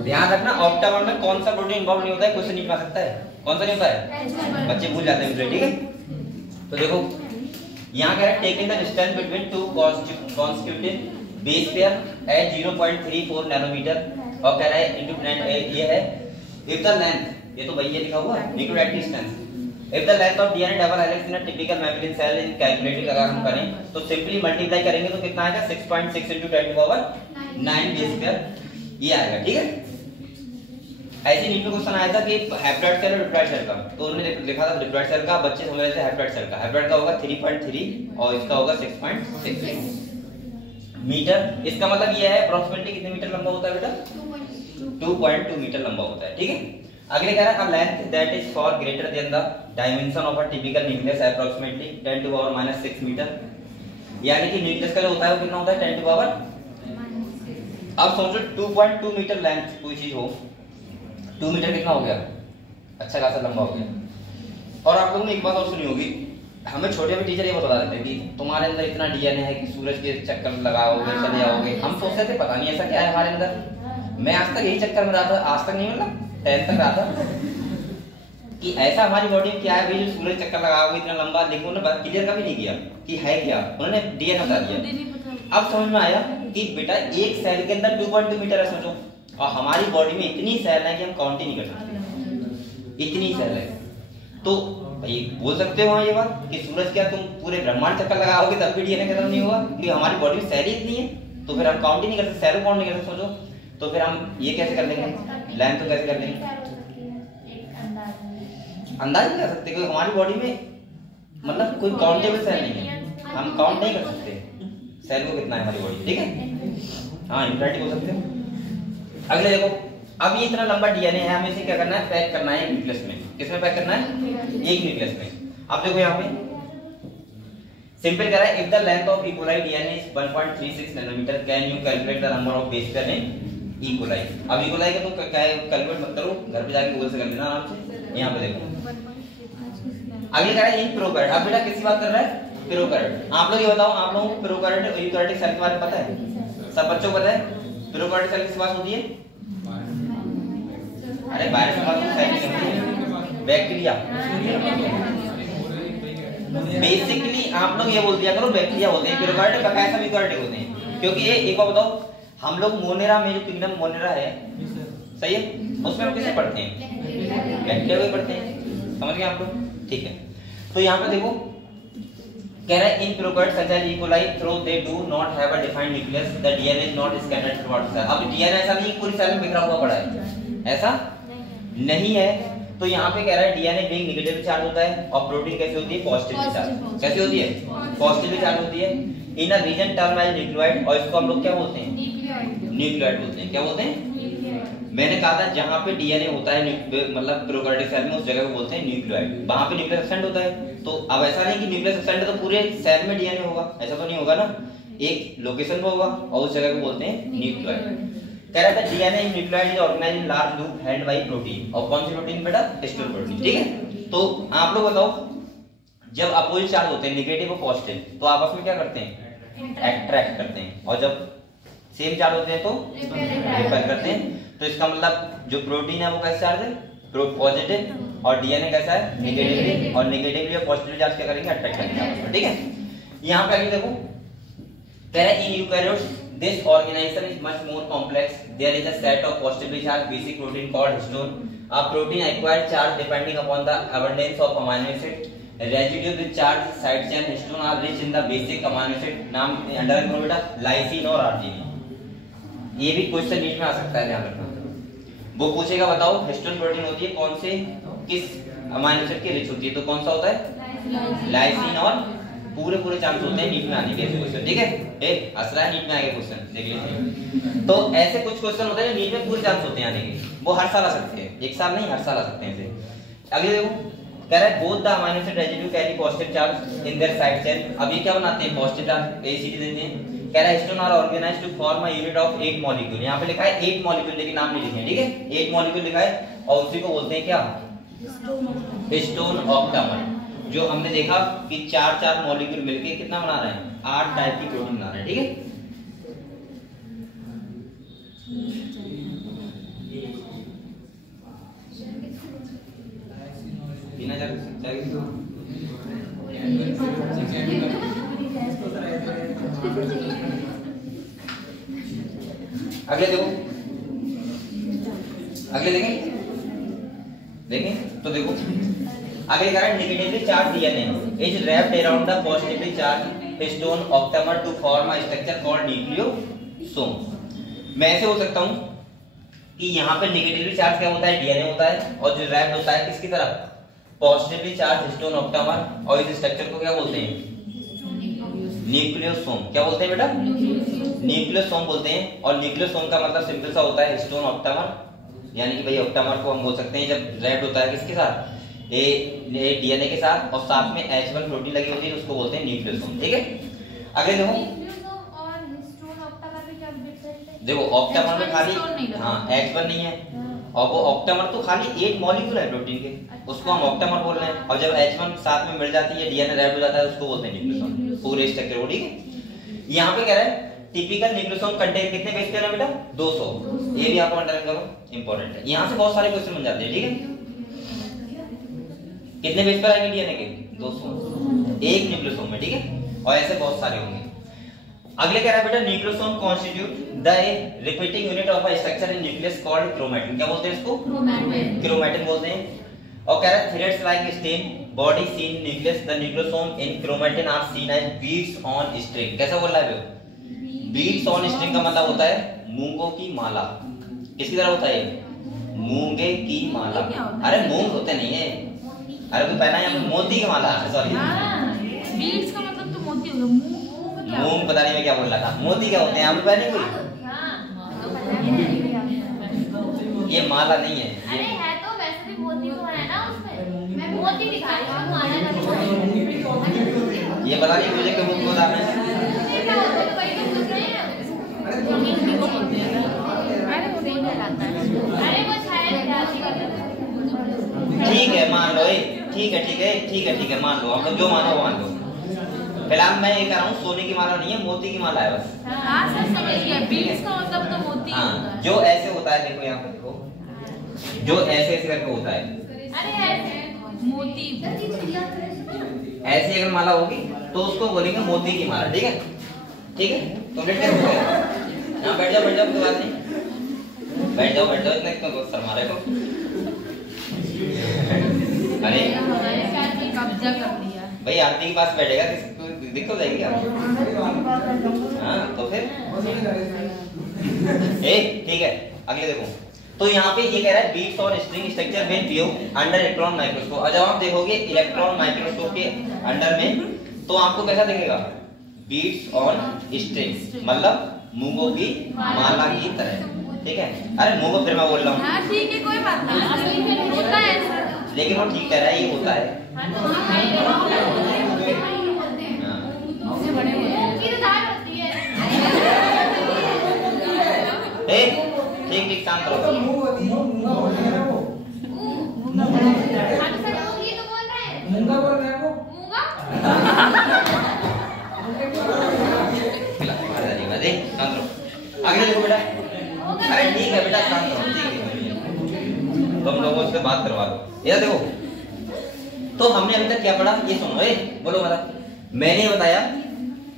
ध्यान रखना, ऑक्टागोन में कौन सा प्रोटीन इन्वॉल्व नहीं होता है, क्वेश्चन नहीं बना सकता है। कौन सा नहीं होता है? बच्चे भूल जाते हैं मुझे, ठीक है। तो देखो यहाँ कह रहा है, taking the distance between two constitutive base pair at 0.34 nanometre, और कह रहा है इनटू ये है इफ द लेंथ, ये तो भैया लिखा हुआ है, into that distance if the length of DNA double helix in a typical mammalian cell in calculating अगर हम करें तो सिंपली मल्टीप्लाई करेंगे तो कितना आएगा? 6.6 into 10 to the power 9 base pair, ये आएगा, ठीक है। ऐसे नीट में क्वेश्चन आया था कि हैप्लॉइड सेल और डिप्लॉइड सेल का, तो उन्होंने लिखा था डिप्लॉइड सेल का, बच्चे समझ रहे थे हैप्लॉइड सेल का। हैप्लॉइड का होगा 3.3 और इसका होगा 6.6 मीटर। इसका मतलब ये है अप्रोक्सीमेटली कितने मीटर लंबा होता है बेटा? 2.2 मीटर लंबा होता है, ठीक है। अगले कह रहा है length that is far greater than the dimension of a typical nucleus approximately 10 to power -6 metre, यानी कि न्यूक्लियस का जो होता है वो कितना होता है 10 टू पावर। अब समझो 2.2 मीटर लेंथ कोई चीज हो, 2 मीटर कितना हो गया, अच्छा खासा लंबा हो गया। और आप लोगों ने एक बात और सुनी होगी, हमें छोटे में टीचर ये बता देते हैं कि तुम्हारे अंदर इतना डीएनए है कि सूरज के चक्कर लगाओगे चले जाओगे। हम सोचते थे पता नहीं ऐसा क्या है हमारे अंदर। मैं आज तक यही चक्कर में रहा था, आज तक नहीं मतलब 10th तक रहा था कि ऐसा हमारी बॉडी में क्या है भाई जो सूरज चक्कर लगाओगे इतना लंबा, लेकिन उन्होंने क्लियर कभी नहीं किया कि है क्या, उन्होंने डीएनए बता दिया। अब समझ में आया कि बेटा एक सेल के अंदर 2.2 मीटर है सोचो, और हमारी बॉडी में इतनी सेल है कि हम काउंट ही नहीं कर सकते, इतनी सेल है। तो भाई बोल सकते हो ये बात कि सूरज क्या तुम पूरे ब्रह्मांड चक्कर लगाओगे तब भी डीएनए खत्म नहीं होगा, क्योंकि हमारी बॉडी में सेल ही इतनी है, तो फिर हम काउंट ही नहीं कर सकते, सेल काउंट नहीं कर सकते सोचो, तो फिर हम ये कैसे कर लेंगे, लेंथ तो कैसे कर लेंगे, अंदाज नहीं कर सकते, क्योंकि हमारी बॉडी में मतलब कोई काउंटेबल सेल नहीं है, हम काउंट नहीं कर सकते सेल को कितना है हमारी बॉडी, ठीक है। हाँ इंपैक्ट हो सकते हैं। अगले देखो, अब ये इतना लंबा डीएनए है, हमें इसे क्या करना है, पैक करना है न्यूक्लियस में। किसमें पैक करना है, एक न्यूक्लियस में। अब देखो यहाँ पे सिंपल कह रहा है, if the length of E coli DNA is 1.36 nanometre can you calculate the number of base pair in E coli. अब इकोलाई का तो क्या है, कैलकुलेट मत करो, घर पे जाके गूगल से कर लेना आराम से। यहाँ पे देखो आगे कह रहा है इन प्रोकैरियोट। अब बेटा किसकी बात कर रहा है, प्रोकैरियोट। आप लोग ये बताओ, आप लोगों को प्रोकैरियोट और यूकैरियोटिक सेल के बारे में पता है, सब बच्चों को पता है प्रोकैरियोटिक सेल किसकी बात होती है, अरे वायरस की बात सेल की होती है, बैक्टीरिया। बेसिकली आप लोग ये बोल दिया करो बैक्टीरिया होते हैं, प्रोकैरियोटिक बकाया सब यूकैरियोटिक होते हैं। क्योंकि ये एक बार बताओ, हम लोग मोनेरा में जो किंगडम मोनेरा है, सही है, उसमें हम किसे पढ़ते हैं, बैक्टीरिया को पढ़ते हैं, समझ गए आप लोग, ठीक है। तो यहाँ पे देखो कह रहा है in prokaryote such as E coli though they do not have a defined nucleus the DNA is not scattered throughout the cell. अब डीएनए ऐसा नहीं पूरी सेल में बिखरा हुआ पड़ा है, ऐसा नहीं है। तो यहाँ पे कह रहा है डीएनए बीइंग नेगेटिवली चार्ज होता है, और प्रोटीन कैसे होती है, पॉजिटिवली चार्ज। कैसे होती है, पॉजिटिवली चार्ज होती है in a reason term as nucleoid, और इसको हम लोग क्या बोलते हैं, न्यूक्लियोइड बोलते हैं। क्या बोलते हैं, मैंने कहा था जहां पे डीएनए होता है मतलब प्रोकैरियोटिक सेल में, उस जगह को बोलते हैं न्यूक्लियोइड, वहां पे न्यूक्लियस एक्सटेंड होता है। तो अब ऐसा नहीं कि न्यूक्लियस एक्सटेंड तो पूरे सेल में डीएनए होगा, ऐसा तो नहीं होगा ना, एक लोकेशन पे होगा और उस जगह को बोलते हैं न्यूक्लियोइड। कह रहा था DNA in nucleoid is organised in large loop held by protein, और कौन सी प्रोटीन बेटा, हिस्टोन प्रोटीन, ठीक है। तो आप लोग बताओ, जब अपोजिट चार्ज होते हैं नेगेटिव और पॉजिटिव, तो आपस में क्या करते हैं, अट्रैक्ट करते हैं, और जब सेम चार्ज होते हैं तो रिपेल करते हैं। तो इसका मतलब जो प्रोटीन है वो कैसे चार्ज है, पॉजिटिव, और डीएनए कैसा है, नेगेटिवली, और नेगेटिवली और पॉजिटिव चार्ज क्या करेंगे, अट्रैक्ट करेंगे, ठीक है। यहाँ पे आगे देखो कह रहा है in eukaryotes this organisation is much more complex, there is a set of positively charge basic protein called histone, a protein acquired charge depending upon the abundance of amino acid, residue with charge side chain histone are rich in the basic amino acid, नाम underline करो बेटा, lysine और arginine. ये भी question बीच में आ सकता है, ध्यान रखना। वो पूछेगा बताओ हिस्टोन प्रोटीन होती है कौन से, किस अमीनो एसिड की रिच होती है, तो कौन सा होता है, लाइसिन, और पूरे चांस होते हैं नीट में आने के क्वेश्चन, ठीक है। ए असरा है नीट में आएगा क्वेश्चन, देख लीजिए। तो ऐसे कुछ क्वेश्चन होते हैं नीट में पूरे चांस होते हैं आने के, वो हर साल आ सकते हैं, एक साल नहीं हर साल आ सकते हैं ऐसे। अगले देखो कह रहा है both the amino acid residue carry positive charge in their side chain. अब ये क्या बनाते हैं, पॉजिटिव चार्ज एसिड देते हैं। कह रहा है histone are organised to form a unit of 8 molecule, यहाँ पे लिखा है 8 मॉलिक्यूल, लेकिन नाम नहीं लिखे, ठीक है, 8 मॉलिक्यूल लिखा है, और उसी को बोलते हैं क्या, हिस्टोन ऑक्टामर। जो हमने देखा कि 4 मॉलिक्यूल मिलके कितना बना रहे हैं, 8 टाइप की प्रोटीन बना रहे हैं, ठीक है। बिना अगले देखो, अगले देखें तो देखो आगे कह रहा है negatively charge DNA is wrapped around the positively charge histone octamer to form a structure called nucleosome. मैं ऐसे बोल सकता हूं कि यहाँ पे नेगेटिवली चार्ज क्या होता है, डीएनए होता है, और जो रैप्ड होता है किसकी तरफ, पॉजिटिवली चार्ज हिस्टोन ऑक्टामर, और इस स्ट्रक्चर को क्या बोलते हैं, न्यूक्लियोसोम। क्या बोलते हैं बेटा, न्यूक्लियोसोम बोलते हैं। और न्यूक्लियोसोम का मतलब सिंपल सा होता है हिस्टोन ऑक्टामर, यानी कि भाई ऑक्टामर को हम बोल सकते हैं जब रेड होता है किसके साथ, डीएनए के साथ, और साथ में H1 प्रोटीन लगी होती है, उसको बोलते हैं न्यूक्लियोसोम। ठीक है, अगले देखो न्यूक्लियोसोम और हिस्टोन ऑक्टामर में क्या डिफरेंस है? देखो ऑक्टामर में खाली हाँ H1 नहीं है, और वो ऑक्टामर तो खाली 8 मॉलिक्यूल है प्रोटीन के, उसको हम ऑक्टामर बोल रहे हैं। और जब H1 साथ में मिल जाती है, डीएनए रेड हो जाता है, उसको बोलते हैं न्यूक्लियोसोम, पूरे स्ट्रक्चर को। ठीक है, यहाँ पे कह रहा है टिपिकल न्यूक्लियोसोम कंटेन कितने बेस पेयर है बेटा, 200। ये भी आपको अंडरलाइन करो, इंपॉर्टेंट है। यहाँ से बहुत सारे क्वेश्चन बन जाते हैं। ठीक है, कितने बेस पेयर आएंगे डीएनए के, 200 एक न्यूक्लियोसोम में। ठीक है, और ऐसे बहुत सारे होंगे। अगले कह रहा है बेटा nucleosome constitute the repeating unit of a structure in nucleus called chromatin. क्या बोलते हैं इसको, क्रोमैटिन बोलते हैं। और कह रहा है threads like stain body seen nucleus the nucleosome in chromatin are seen as beads on string. कैसा बोल रहा है, बीड्स ऑन स्ट्रिंग का मतलब होता है मूंगों की माला। किसकी तरह होता है, मूंगे की माला। अरे मूंग होते नहीं है, अरे कोई पहना है मोती की माला, सॉरी बीड्स का मतलब तो मोती होगा, मूंग पता नहीं मैं क्या बोल रहा था। मोती क्या होते हैं, आप पहने कोई, ये माला नहीं है। अरे है तो वैसे भी मोती तो है ना उसमें, मैं मोती दिखा रही हूँ, माला का ये पता नहीं मुझे कब बोला है, क्या होता है भाई, तो पूछ रहे हैं। अरे वो शायद ठीक है मान लो, ठीक है ठीक है ठीक है ठीक है मान लो, आप जो मानो वो मान लो। फिलहाल मैं ये कह रहा हूँ सोने की माला नहीं है, मोती की माला है बस। हाँ सर समझ गया, बीड्स का मतलब तो मोती होता है। जो ऐसे होता है, देखो यहाँ पे देखो, जो ऐसे ऐसे करके होता है, अरे ऐसे मोती ऐसी अगर माला होगी तो उसको बोलेंगे मोती की माला। ठीक है, ठीक है, कंप्लीट कर हो गया। हाँ बैठ जाओ कोई बात नहीं, बैठ जाओ इतना क्यों शर्मा रहे हो। अरे कब्जा कर लिया भाई आरती के पास बैठेगा, दिक्कत हो जाएगी क्या? हाँ तो फिर ठीक है, अगले देखो। तो यहाँ पे ये कह रहा है बीड्स और string structure when view under electron microscope. और जब आप देखोगे इलेक्ट्रॉन माइक्रोस्कोप के अंडर में, तो आपको कैसा दिखेगा, बीड्स और स्ट्रिंग, मतलब मूंगों की माला की तरह। ठीक है, अरे मूंगों फिर मैं बोल रहा हूँ। हाँ ठीक है कोई बात नहीं, होता है ऐसा। लेकिन वो ठीक कह रहा है, ये होता है। ठीक ठीक शांत रहो। अगले देखो बेटा, अरे ठीक है बेटा शांत रहो, ठीक है, तुम लोगों से बात करवा दो। ये देखो, तो हमने अभी तक क्या पढ़ा, ये सुनो, बोलो बता। मैंने बताया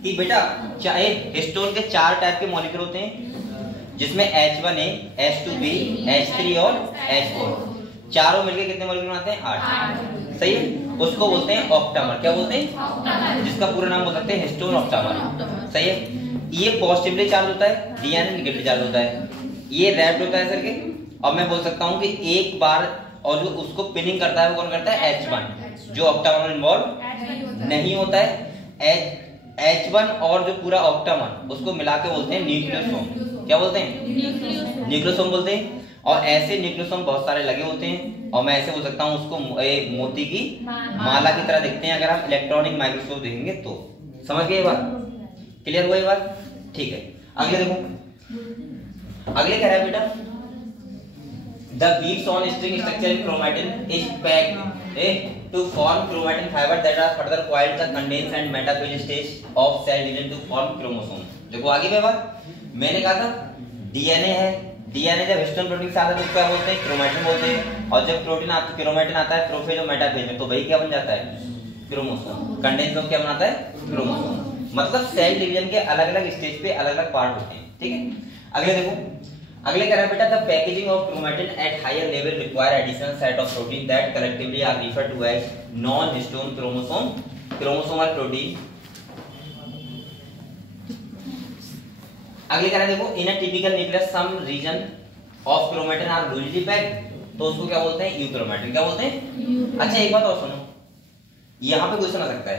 कि बेटा चाहे हिस्टोन के 4 टाइप के मॉलिक्यूल होते हैं, जिसमें H1A, H2B, H3 और H4, चारों मिलके कितने मॉलिक्यूल बनाते हैं, 8। सही है, उसको बोलते हैं ऑक्टामर। क्या बोलते हैं, जिसका पूरा नाम बोल सकते हैं हिस्टोन ऑक्टामर। सही है, ये पॉजिटिवली चार्ज होता है, डीएनए नेगेटिवली चार्ज होता है। ये रैप्ड होता है सर के, और मैं बोल सकता हूँ कि एक बार, और जो उसको पिनिंग करता है वो कौन करता है, H1, जो ऑक्टामर में इन्वॉल्व नहीं होता है। H1 और जो पूरा ऑक्टामर, उसको मिला के बोलते हैं न्यूक्लियोसोम। क्या बोलते हैं, न्यूक्लियोसोम बोलते हैं। और ऐसे न्यूक्लियोसोम बहुत सारे लगे होते हैं, और मैं ऐसे बोल सकता हूँ उसको मोती की माला की तरह दिखते हैं अगर हम इलेक्ट्रॉनिक माइक्रोस्कोप देखेंगे तो। समझ गए ये बात, क्लियर हुआ ये बात? ठीक है, अगले देखो, अगले कह रहा है बेटा the beads on string structure in chromatin is packed to form chromatin fiber that are further coiled the condense and metaphase stage of cell division to form chromosome। देखो आगे पे बात, मैंने कहा था डीएनए है, डीएनए जब हिस्टोन प्रोटीन से आता है तो क्या बोलते हैं, क्रोमैटिन बोलते हैं। और जब क्रोमैटिन आता है प्रोफेज और मेटाफेज में, तो वही क्या बन जाता है, क्रोमोसोम। कंडेंस में क्या बनाता है, क्रोमोसोम। मतलब सेल डिवीजन के अलग अलग स्टेज पे अलग अलग पार्ट होते हैं। ठीक है, अगले देखो, अगले कह रहा है बेटा the packaging of chromatin at higher level require additional set of protein that collectively are referred to as non histone chromosome, chromosomal protein. अगले कह रहा है देखो in a typical nucleus some region of chromatin are loosely packed, तो उसको क्या बोलते हैं, यूक्रोमैटिन। क्या बोलते हैं? अच्छा एक बात और सुनो, यहाँ पे क्वेश्चन आ सकता है,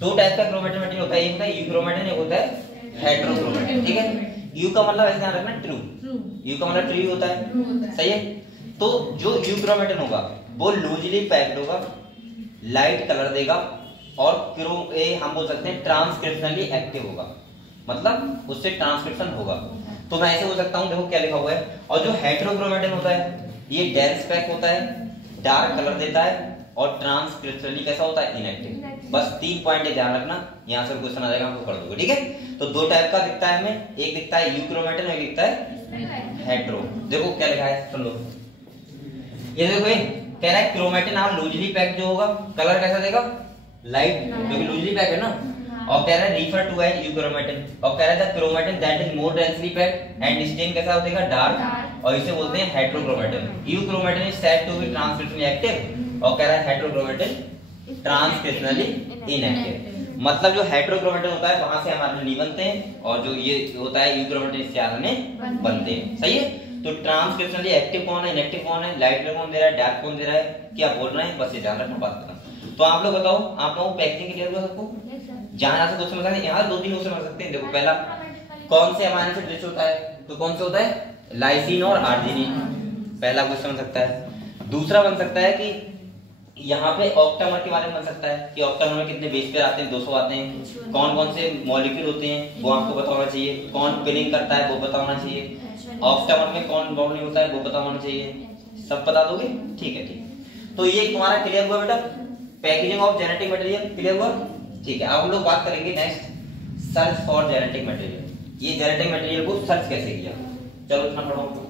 2 टाइप का क्रोमैटिन होता है, एक होता है यूक्रोमैटिन, एक होता है हेटेरोक्रोमैटिन। ठीक है, यू का मतलब ऐसे ध्यान रखना ट्रू, यू का मतलब ट्रू होता है, सही है। तो जो यू क्रोमेटिन होगा वो लूजली पैक्ड होगा, लाइट कलर देगा और हम बोल सकते हैं ट्रांसक्रिप्शनली एक्टिव होगा, मतलब उससे ट्रांसक्रिप्शन होगा। तो मैं ऐसे बोल सकता हूँ, देखो क्या लिखा हुआ है। और जो हेटेरोक्रोमेटिन होता है ये डेंस पैक होता है, डार्क कलर देता है और ट्रांसक्रिप्शनली कैसा होता है, इनएक्टिव। बस 3 पॉइंट ध्यान रखना, यहाँ से क्वेश्चन आ जाएगा, हमको कर दोगे, ठीक है। तो 2 टाइप का दिखता है हमें, एक दिखता है यूक्रोमेटिन और एक दिखता है हेटेरो। देखो क्या लिखा है, सुन लो। ये देखो ये कह रहा है क्रोमेटिन और लूजली पैक जो होगा कलर कैसा देगा, लाइट, क्योंकि लूजली पैक है ना। और कह रहा है रिफर टू एज यूक्रोमेटिन, और कह रहा है the chromatin that is more densely packed and stain कैसा होगा, डार्क, और इसे बोलते हैं heterochromatin. Euchromatin is said to be transcriptionally active और कह रहा है हेटेरोक्रोमेटिन ट्रांसक्रिप्शनली इनएक्टिव। मतलब जो हेटेरोक्रोमेटिन होता है वहां से हमारे नहीं बनते हैं और जो ये होता है यूक्रोमेटिन इससे आरएनए बनते हैं, सही है। तो ट्रांसक्रिप्शनली एक्टिव कौन है, इनएक्टिव कौन है, लाइट कलर कौन दे रहा है, डार्क कौन दे रहा है, क्या बोल रहे हैं, बस ये ध्यान रखना, बात करना। तो आप लोग बताओ, आप लोगों को पैकेजिंग क्लियर हुआ सबको? जहां से क्वेश्चन बता, यहाँ 2-3 क्वेश्चन बन सकते हैं। देखो पहला, कौन से अमाइनो एसिड रिच होता है, तो कौन से होता है, लाइसिन और आर्जिनिन, पहला क्वेश्चन बन सकता है। दूसरा बन सकता है कि यहाँ पे ऑक्टामर के बारे में बन सकता है कि ऑक्टामर में कितने बेस पेयर आते हैं, 200 आते हैं, कौन कौन से मॉलिक्यूल होते हैं वो आपको पता होना चाहिए, कौन पिलिंग करता है वो पता होना चाहिए, ऑक्टामर में कौन बॉन्डिंग होता है वो पता होना चाहिए, सब बता दोगे, ठीक है, ठीक। तो ये तुम्हारा क्लियर हुआ बेटा, packaging of genetic material clear हुआ, ठीक है। अब हम लोग बात करेंगे next, search for genetic material. ये जेनेटिक मटेरियल को सर्च कैसे किया, चलो इतना पढ़ो।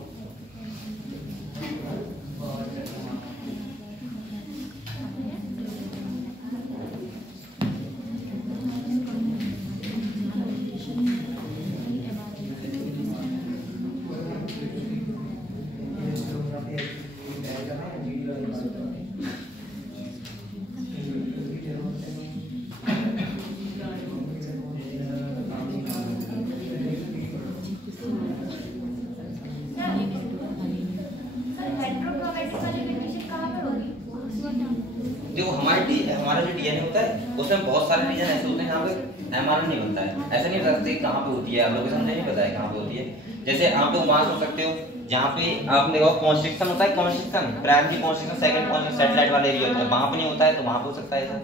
देखो हमारा जो डीएनए होता है उसमें बहुत सारे रीजन ऐसे होते हैं जहाँ पे एमआरएनए नहीं बनता है। ऐसा नहीं बता सकते कहाँ पे होती है, आप लोग को समझ नहीं पता है कहाँ पे होती है। जैसे आप लोग वहां सोच सकते हो जहाँ पे आपने देखो कॉन्स्ट्रिक्शन होता है, constriction primary constriction, second constriction, satellite वाला एरिया होता है, वहां पे नहीं होता है तो वहां पे हो सकता है ऐसा,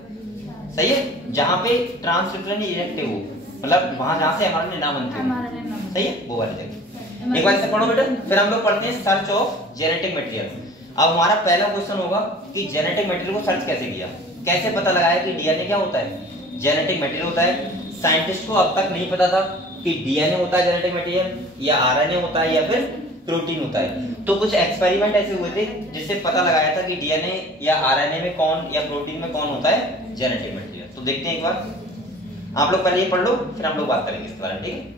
सही है। जहाँ पे ट्रांसक्रिप्शन इनएक्टिव हो, मतलब वहां जहाँ से एमआरएनए ना बनते हो, सही है, वो वाली जगह। एक बार इसे पढ़ो बेटा, फिर हम लोग पढ़ते हैं सर्च ऑफ जेनेटिक मटेरियल। अब हमारा पहला क्वेश्चन होगा कि जेनेटिक मटेरियल को सर्च कैसे किया, कैसे पता लगाया कि डीएनए क्या होता है, जेनेटिक मटेरियल होता है। साइंटिस्ट को अब तक नहीं पता था कि डीएनए होता है जेनेटिक मटेरियल या आरएनए होता है या फिर प्रोटीन होता है। तो कुछ एक्सपेरिमेंट ऐसे हुए थे जिससे पता लगाया था कि डीएनए या आरएनए में कौन या प्रोटीन में कौन होता है जेनेटिक मटेरियल। तो देखते हैं एक बार, आप लोग पहले ये पढ़ लो फिर हम लोग बात करेंगे इसके बारे में, ठीक है।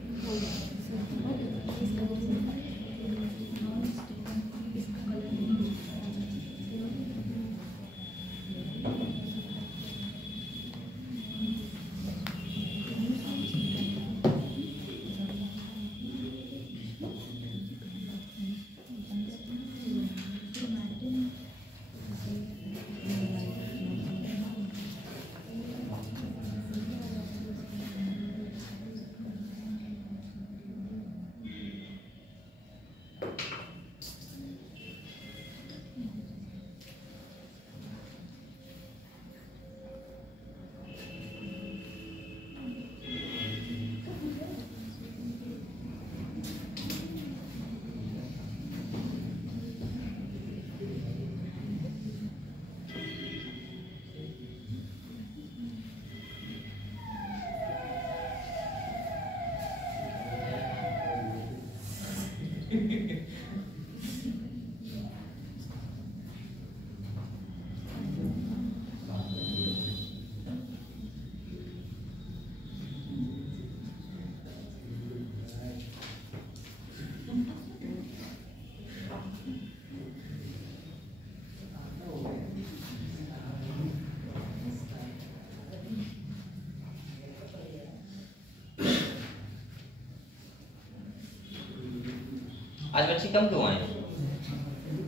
आज बच्चे कम क्यों आए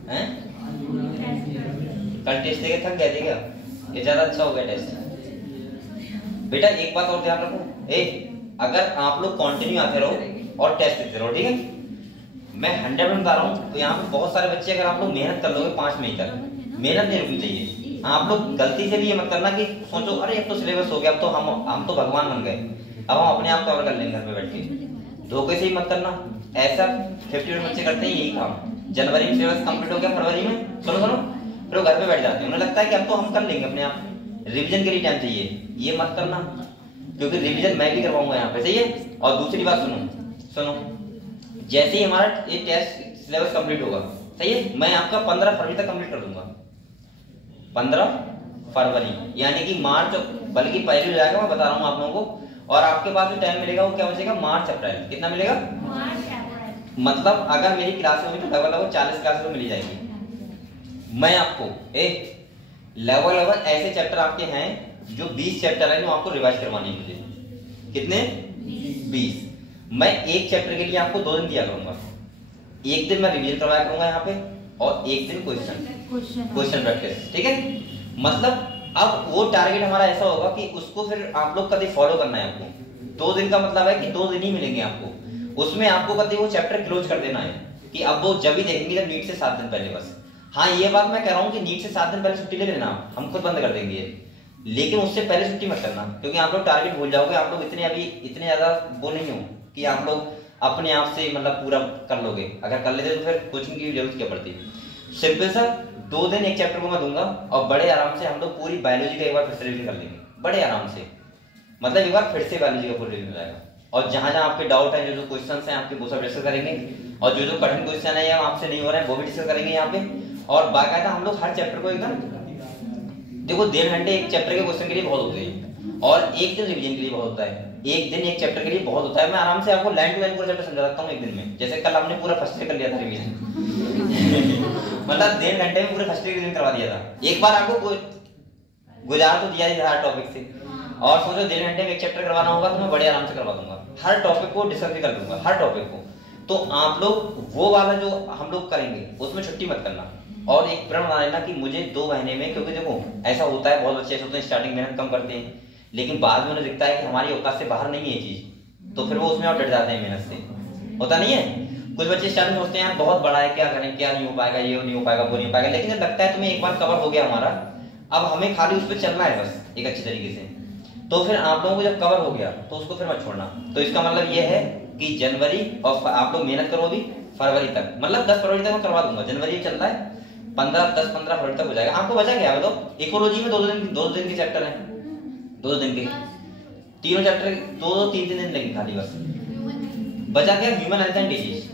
हैं? कल टेस्ट देके थक गए थे क्या? ये ज्यादा अच्छा हो गया टेस्ट। बेटा एक बात और ध्यान रखो, अगर आप लोग कंटिन्यू आते रहो और टेस्ट लिखते रहो, ठीक है। मैं 100% बता रहा हूँ। तो यहाँ पे बहुत सारे बच्चे, अगर आप लोग मेहनत कर लोगे 5 मई तक, मेहनत नहीं रुकनी चाहिए। आप लोग गलती से भी ये मत करना कि सोचो अरे अब तो सिलेबस हो गया, अब तो हम तो भगवान बन गए, अब हम अपने आप कवर कर लेंगे घर पे बैठ के। धोखे से ही मत करना ऐसा। 50% बच्चे करते हैं यही काम। जनवरी में सिलेबस कंप्लीट हो गया, फरवरी में सुनो फिर वो घर पे बैठ जाते हैं, उन्हें लगता है कि अब तो हम कर लेंगे अपने आप। रिवीजन के लिए टाइम चाहिए, ये मत करना, क्योंकि रिवीजन मैं भी करवाऊंगा यहाँ पे, सही है। और दूसरी बात सुनो, जैसे ही हमारा ये टेस्ट सिलेबस कंप्लीट होगा, सही है, मैं आपका 15 फरवरी तक कंप्लीट कर दूंगा। 15 फरवरी यानी कि मार्च, बल्कि पहले हो जाएगा, मैं बता रहा हूँ आप लोगों को। और आपके पास जो टाइम मिलेगा वो क्या बचेगा, मार्च अप्रैल। कितना मिलेगा, मतलब अगर मेरी क्लास होगी तो लगभग 40 क्लास में मिल जाएगी। मैं आपको लगभग ऐसे चैप्टर आपके हैं जो 20 चैप्टर हैं जो आपको रिवाइज करवानी है मुझे। कितने, 20। मैं एक चैप्टर के लिए आपको 2 दिन दिया करूंगा। एक दिन मैं रिवीजन करवाया करूंगा यहाँ पे, और एक दिन क्वेश्चन प्रैक्टिस, ठीक है। मतलब अब वो टारगेट हमारा ऐसा होगा कि उसको फिर आप लोग कभी फॉलो करना है आपको। 2 दिन का मतलब है कि 2 दिन ही मिलेंगे आपको, उसमें आपको कभी वो चैप्टर क्लोज कर देना है कि अब वो जब भी देखेंगे जब नीट से 7 दिन पहले बस। हाँ, ये बात मैं कह रहा हूँ कि नीट से 7 दिन पहले छुट्टी ले लेना, हम खुद बंद कर देंगे, लेकिन उससे पहले छुट्टी मत करना, क्योंकि आप लोग टारगेट भूल जाओगे। आप लोग इतने ज्यादा वो नहीं हो कि आप लोग अपने आप से मतलब पूरा कर लोगे। अगर कर लेते तो फिर कोचिंग की जरूरत क्या पड़ती। सिंपल सा 2 दिन एक चैप्टर को मैं दूंगा, और बड़े आराम से हम लोग पूरी बायोलॉजी का एक बार फिर से रिवीजन कर लेंगे, बड़े आराम से। मतलब एक बार फिर से बायोलॉजी का पूरा रिवीजन हो जाएगा, और जहां जहां आपके डाउट है, जो क्वेश्चंस हैं आपके, वो सब डिस्कस करेंगे, और जो कठिन क्वेश्चन है या आपसे नहीं हो रहे हैं वो भी डिस्कस करेंगे यहाँ पे। और बाकायदा हम लोग हर चैप्टर को एकदम, देखो 1.5 घंटे एक चैप्टर के क्वेश्चन के लिए बहुत होते हैं, और एक दिन रिवीजन के लिए बहुत होता है। एक दिन एक चैप्टर के लिए बहुत होता है। मैं आराम से आपको लाइन टू लाइन पूरा चैप्टर समझा सकता हूँ एक दिन में। जैसे कल हमने पूरा फर्स्ट ईयर कर लिया था रिवीजन मतलब 1.5 घंटे में पूरे फर्स्ट ईयर रिवीजन करवा दिया था। एक बार आपको गुजार तो दिया ही हर टॉपिक से, और सोचो 1.5 घंटे में एक चैप्टर करवाना होगा तो मैं बड़े आराम से करवा दूंगा, हर टॉपिक को डिस्कस भी कर दूंगा, हर टॉपिक को। तो आप लोग वो वाला जो हम लोग करेंगे उसमें छुट्टी मत करना, और एक प्रण बना लेना कि मुझे 2 महीने में, क्योंकि देखो ऐसा होता है, बहुत बच्चे ऐसे होते हैं स्टार्टिंग मेहनत कम करते हैं, लेकिन बाद में उन्हें दिखता है कि हमारी औकात से बाहर नहीं है ये चीज, तो फिर वो उसमें और डट जाते हैं मेहनत से। होता नहीं है, कुछ बच्चे स्टार्टिंग सोचते हैं यार बहुत बड़ा है, क्या करें, क्या नहीं हो पाएगा, ये नहीं हो पाएगा, वो नहीं हो पाएगा, लेकिन जब लगता है तुम्हें एक बार कवर हो गया हमारा, अब हमें खाली उस पर चलना है बस एक अच्छी तरीके से, तो फिर आप लोगों को जब कवर हो गया तो उसको फिर मत छोड़ना। तो इसका मतलब ये है कि जनवरी, और आप लोग मेहनत करो अभी फरवरी तक, मतलब 10 फरवरी तक मैं करवा दूंगा। जनवरी चल रहा है, 10-15 फरवरी तक हो जाएगा। आपको बचा क्या है बताओ, इकोलॉजी में 2 दिन के चैप्टर है, 2 दिन के तीनों चैप्टर, 2-3 दिन लगे खाली बस। बचा क्या, ह्यूमन हेल्थ एंड डिजीज,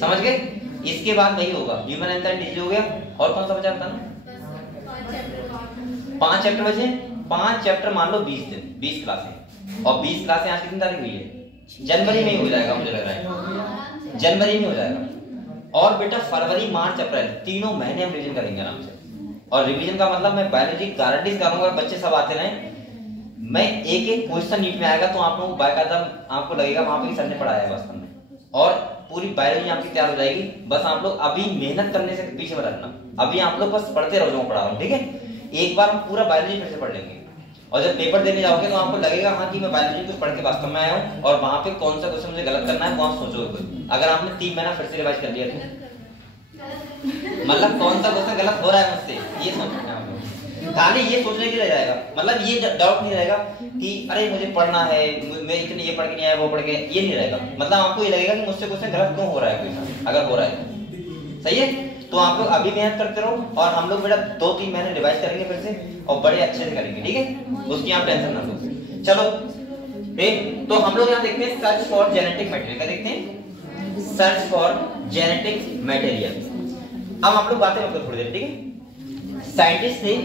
समझ गए। इसके बाद वही होगा, ह्यूमन हेल्थ एंड डिजीज हो गया, और कौन सा बचा बताना, 5 चैप्टर बचे। 5 चैप्टर मान लो 20 दिन, 20 क्लासें, और 20 क्लासें आज कितनी तारीख हुई है, जनवरी में ही हो जाएगा, मुझे लग रहा है जनवरी में हो जाएगा। और बेटा फरवरी, मार्च, अप्रैल, 3 महीने हम रिवीजन करेंगे आराम से। और रिवीजन का मतलब मैं बायोलॉजी गारंटी करूंगा, बच्चे सब आते रहे, मैं एक क्वेश्चन नीट में आएगा तो आप लोगों को बाकायदा आपको लगेगा वहां पे सर ने पढ़ाया है वास्तव में, और पूरी बायोलॉजी आपकी तैयार हो जाएगी। बस आप लोग अभी मेहनत करने से पीछे मत हटना, अभी आप लोग बस पढ़ते रहो जो मैं पढ़ा रहा हूँ, ठीक है। एक बार हम पूरा बायोलॉजी फिर से पढ़ लेंगे, और जब पेपर देने जाओगे तो आपको लगेगा हाँ कि मैं बायोलॉजी कुछ पढ़ के वास्तव में आया हूँ, और वहां पे कौन सा क्वेश्चन मुझे गलत करना है वहां सोचोगे। अगर आपने 3 महीना फिर से रिवाइज कर लिया तो मतलब कौन सा क्वेश्चन गलत हो रहा है मुझसे, ये सोचना है। खाली ये सोचने के लिए जाएगा, मतलब ये डाउट नहीं रहेगा कि अरे मुझे पढ़ना है, मैं इतने ये पढ़ के नहीं आया, वो पढ़ के, ये नहीं रहेगा। मतलब आपको ये लगेगा कि मुझसे क्वेश्चन गलत क्यों हो रहा है, क्वेश्चन अगर हो रहा है सही है। तो आप लोग अभी मेहनत करते रहो, और हम लोग बेटा 2-3 महीने रिवाइज करेंगे फिर से, और बड़े अच्छे से करेंगे, ठीक है, उसकी आप टेंशन ना लो। चलो तो हम लोग यहाँ देखते हैं सर्च फॉर जेनेटिक मटेरियल, क्या देखते हैं, सर्च फॉर जेनेटिक मटेरियल। अब हम लोग बातें मतलब थोड़ी देर, ठीक है। साइंटिस्ट थे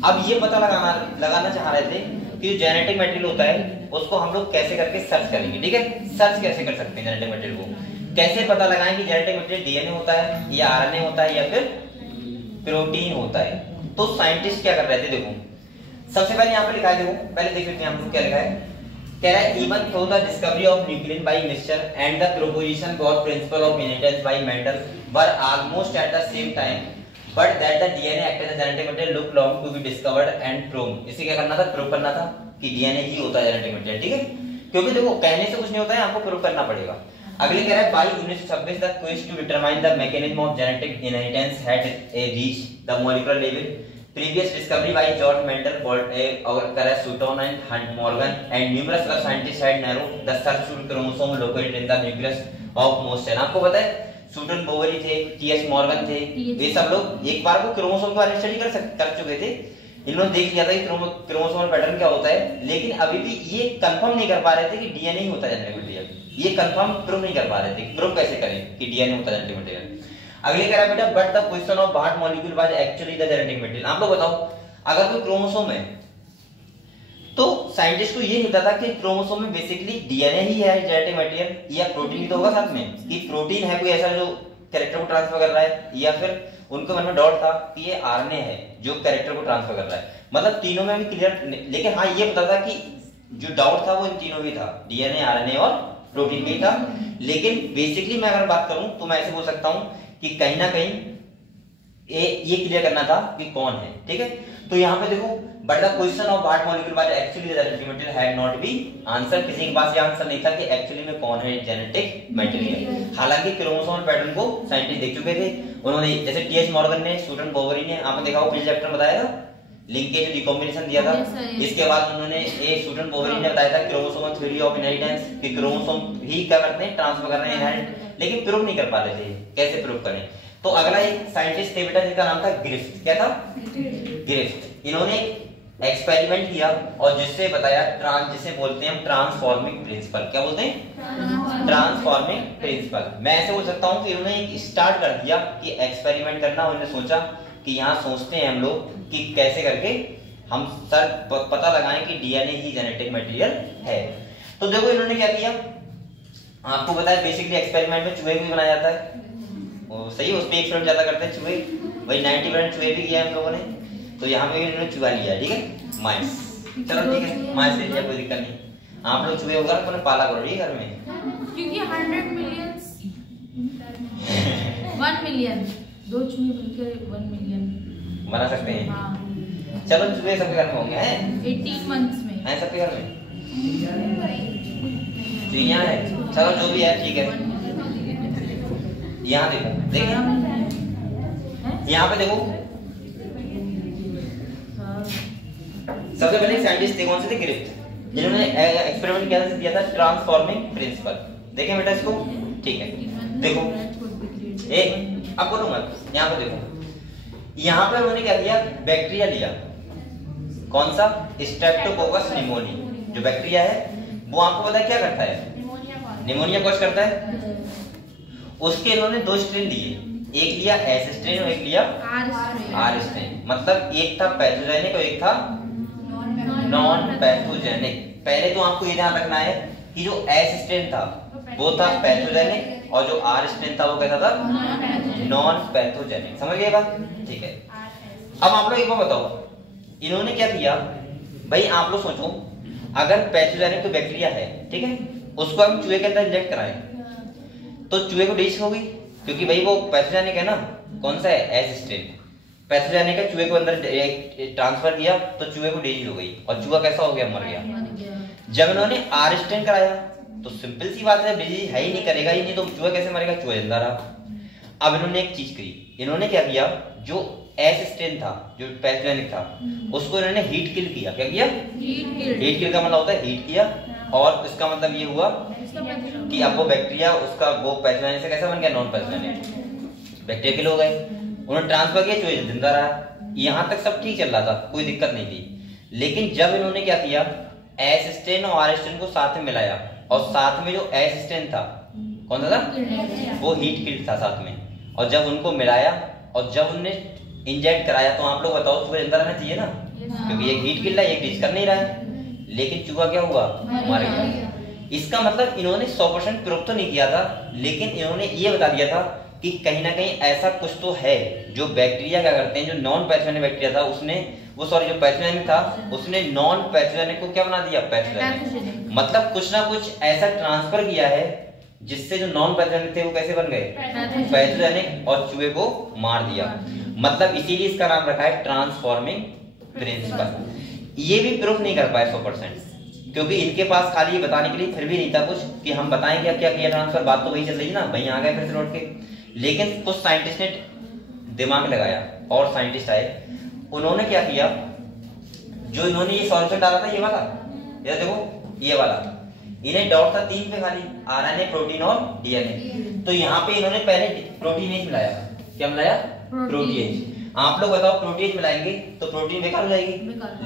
अब ये पता लगाना चाह रहे थे कि जो जेनेटिक मटेरियल होता है उसको हम लोग कैसे करके सर्च करेंगे, ठीक है। सर्च कैसे कर सकते हैं जेनेटिक मटेरियल को, कैसे पता लगाएं कि जेनेटिक मटेरियल डीएनए होता है या आरएनए होता है या फिर प्रोटीन होता है। तो साइंटिस्ट क्या कर रहे थे, देखो सबसे पहले यहाँ पे लिखा है, देखो पहले देख लेते हैं हम लोग क्या लिखा है। कह रहा है even through the discovery of nuclein by mixture and the proposition और principle of inheritance by Mendel were almost at the same time, but that the DNA act as a genetic material look long to be discovered and prove. इसे क्या करना था, prove करना था कि DNA ही होता है जेनेटिक मटेरियल, ठीक है। क्योंकि देखो कहने से कुछ नहीं होता है, आपको प्रूव करना पड़ेगा। अगले कह रहा है by 1926 the quest to determine the mechanism of genetic inheritance had reach the molecular level previous discovery by George Mendel और करा Sutton and Hunt Morgan and numerous other scientists had narrow the search to chromosome located in the nucleus of most cell. आपको पता है Sutton Boveri थे, TS Morgan थे, ये सब लोग एक बार को क्रोमोसोम के बारे में स्टडी कर चुके थे। इन्होंने देख लिया था कि क्रोमोसोमल पैटर्न क्या होता है, लेकिन अभी भी ये कंफर्म नहीं कर पा रहे थे कि डीएनए ही होता है जेनेटिक मटेरियल। ये कंफर्म प्रूव नहीं कर पा रहे थे, प्रूव कैसे करें कि डीएनए होता है जेनेटिक मटेरियल। अगले कह रहा है बेटा बट द पोजीशन ऑफ बार्ट molecule was actually the genetic material. आप लोग बताओ अगर कोई क्रोमोसोम है तो साइंटिस्ट को ये नहीं पता था कि क्रोमोसोम में बेसिकली डीएनए ही है जेनेटिक मटेरियल या प्रोटीन ही तो होगा साथ में, कि प्रोटीन है कोई ऐसा जो कैरेक्टर को ट्रांसफर कर रहा है, या फिर उनको मन में डाउट था कि ये आरएनए है जो कैरेक्टर को ट्रांसफर कर रहा है। मतलब तीनों में भी क्लियर, लेकिन हाँ ये पता था कि जो डाउट था वो इन तीनों भी था, डीएनए आरएनए और प्रोटीन भी था। लेकिन बेसिकली मैं अगर बात करूं तो मैं ऐसे बोल सकता हूं कि कहीं ना कहीं ये क्लियर करना था कि कौन है, ठीक है। तो यहाँ पे देखो बट द क्वेश्चन ऑफ बार्ट molecule was actually the genetic material had not been answer. किसी के पास ये आंसर नहीं था कि एक्चुअली में कौन है जेनेटिक मटेरियल। हालांकि क्रोमोसोमल पैटर्न को साइंटिस्ट देख चुके थे, उन्होंने जैसे टीएस मॉर्गन ने, सूटन बोवेरी ने, आपने देखा वो पिछले चैप्टर में बताया था लिंकेज रिकॉम्बिनेशन दिया था। इसके बाद उन्होंने ये सूटन बोवेरी ने बताया था क्रोमोसोमल थ्योरी ऑफ इनहेरिटेंस कि क्रोमोसोम ही क्या करते हैं, ट्रांसफर कर रहे हैं इनहेरिट, लेकिन प्रूव नहीं कर पा रहे थे कैसे प्रूव करें। तो अगला एक साइंटिस्ट थे बेटा जिसका नाम था ग्रिफ्थ। क्या था? ग्रिफ्थ। इन्होंने एक्सपेरिमेंट किया और जिससे बताया जिसे बोलते हैं हम ट्रांसफॉर्मिंग प्रिंसिपल। क्या बोलते हैं? Transforming principle. मैं ऐसे बोल सकता हूं कि उन्होंने स्टार्ट कर दिया कि एक्सपेरिमेंट करना। उन्होंने सोचा कि यहाँ सोचते हैं हम लोग कि कैसे करके हम सर पता लगाएं कि डीएनए ही जेनेटिक मटेरियल है। तो देखो इन्होंने क्या किया, आपको बताया बेसिकली एक्सपेरिमेंट में चूहे भी बनाया जाता है, वो सही उस पे एक्सपेरिमेंट ज्यादा करते हैं चूहे, वही 90% चूहे भी किया हम लोगों ने। तो यहाँ पे इन्होंने चूहा लिया, ठीक है, माइस। चलो ठीक है, माइस ले लिया, कोई दिक्कत नहीं। आप लोग चूहे होगा तो पाला करो ठीक घर में, क्योंकि 100 मिलियन 1 मिलियन दो चूहे मिलकर 1 मिलियन बना सकते हैं। हाँ। चलो चूहे सबके घर में होंगे हैं 18 मंथ्स में हैं सबके घर में चुहिया है। चलो जो भी है ठीक है। यहाँ देखो, देखिए यहाँ पे देखो सबसे पहले साइंटिस्ट थे, कौन से थे? ग्रिफ्थ। जिन्होंने एक्सपेरिमेंट किया था ट्रांसफॉर्मिंग प्रिंसिपल। देखें बेटा इसको, ठीक है। देखो अब बोलूंगा, यहाँ पे देखो, यहाँ पे उन्होंने क्या किया, बैक्टीरिया लिया। कौन सा? Streptococcus pneumonia. जो बैक्टीरिया है वो आपको पता है क्या करता है? निमोनिया कॉज करता है। उसके इन्होंने 2 स्ट्रेन लिए, एक लिया एस स्ट्रेन और एक लिया आर स्ट्रेन। मतलब एक था पैथोजेनिक और एक था नॉन पैथोजेनिक। पहले तो आपको ये ध्यान रखना है कि जो एस स्ट्रेन था वो था पैथोजेनिक और जो आर स्ट्रेन था वो कैसा था? Non pathogenic. समझ गए बात? ठीक है। अब आप लोग एक बार बताओ, इन्होंने क्या किया भाई, आप लोग सोचो अगर पैथोजेनिक तो बैक्टीरिया है, ठीक है, उसको हम चूहे के अंदर इंजेक्ट कराएं तो चूहे को डिजीज होगी, क्योंकि भाई वो पैथोजेनिक है ना। कौन सा है? S strain. पैथोजेनिक है, चूहे को अंदर ट्रांसफर किया तो चूहे को डिजीज हो गई और चूहा कैसा हो गया? मर गया। जब इन्होंने आर स्ट्रेन कराया तो सिंपल सी बात है, डिजीज है ही नहीं, करेगा ही नहीं, तो चूहा कैसे मरेगा? चूहा जिंदा रहा। अब इन्होंने एक चीज करी, इन्होंने क्या किया, जो एस स्ट्रेन था जो पैथोजेनिक था उसको इन्होंने हीट किल किया। क्या किया? हीट किल का मतलब होता है हीट किया, और इसका मतलब ये हुआ कि अब वो बैक्टीरिया उसका वो पैथोजेनिक से कैसा बन गया? Non pathogenic. बैक्टीरिया किल हो गए, उन्होंने ट्रांसफर किया, चूहे जिंदा रहा। यहाँ तक सब ठीक चल रहा था, कोई दिक्कत नहीं थी। लेकिन जब इन्होंने क्या किया, एस स्ट्रेन और आर स्ट्रेन को साथ में मिलाया और साथ में जो एस स्ट्रेन था कौन सा था? वो हीट किल था साथ में। और जब उनको मिलाया और जब उन्होंने इंजेक्ट कराया तो आप लोग बताओ चूहा जिंदा रहना चाहिए ना, क्योंकि एक हीट किल है, एक डिजीज कर नहीं रहा है। लेकिन चूहा क्या हुआ? मर गया। इसका मतलब इन्होंने 100% प्रूव तो नहीं किया था, लेकिन इन्होंने ये बता दिया था कि कहीं ना कहीं ऐसा कुछ तो है जो बैक्टीरिया क्या करते हैं, जो नॉन पैथोजेनिक बैक्टीरिया था उसने वो जो पैथोजेनिक था उसने नॉन पैथोजेनिक को क्या बना दिया? पैथोजेनिक। मतलब कुछ ना कुछ ऐसा ट्रांसफर किया है जिससे जो नॉन पैथोजेनिक थे वो कैसे बन गए? पैथोजेनिक, और चूहे को मार दिया। मतलब इसीलिए इसका नाम रखा है ट्रांसफॉर्मिंग प्रिंसिपल। ये भी प्रूफ नहीं कर पाए 100%, क्योंकि इनके पास खाली ये बताने के लिए फिर भी नहीं था कुछ कि हम बताएंगे अब क्या किया ट्रांसफर, बात तो वही चल रही है ना, वहीं आ गए फिर से लौट के। लेकिन कुछ साइंटिस्ट ने दिमाग लगाया और साइंटिस्ट आए, उन्होंने क्या किया, जो इन्होंने ये सॉल्यूशन डाला था ये वाला, ये देखो ये वाला, इन्हें डाउट था 3 पे खाली, आरएनए, प्रोटीन और डीएनए। तो यहाँ पे इन्होंने पहले प्रोटीनेज मिलाया। क्या मिलाया? प्रोटीनेज। आप लोग बताओ प्रोटीन मिलाएंगे तो प्रोटीन बेकार हो जाएगी,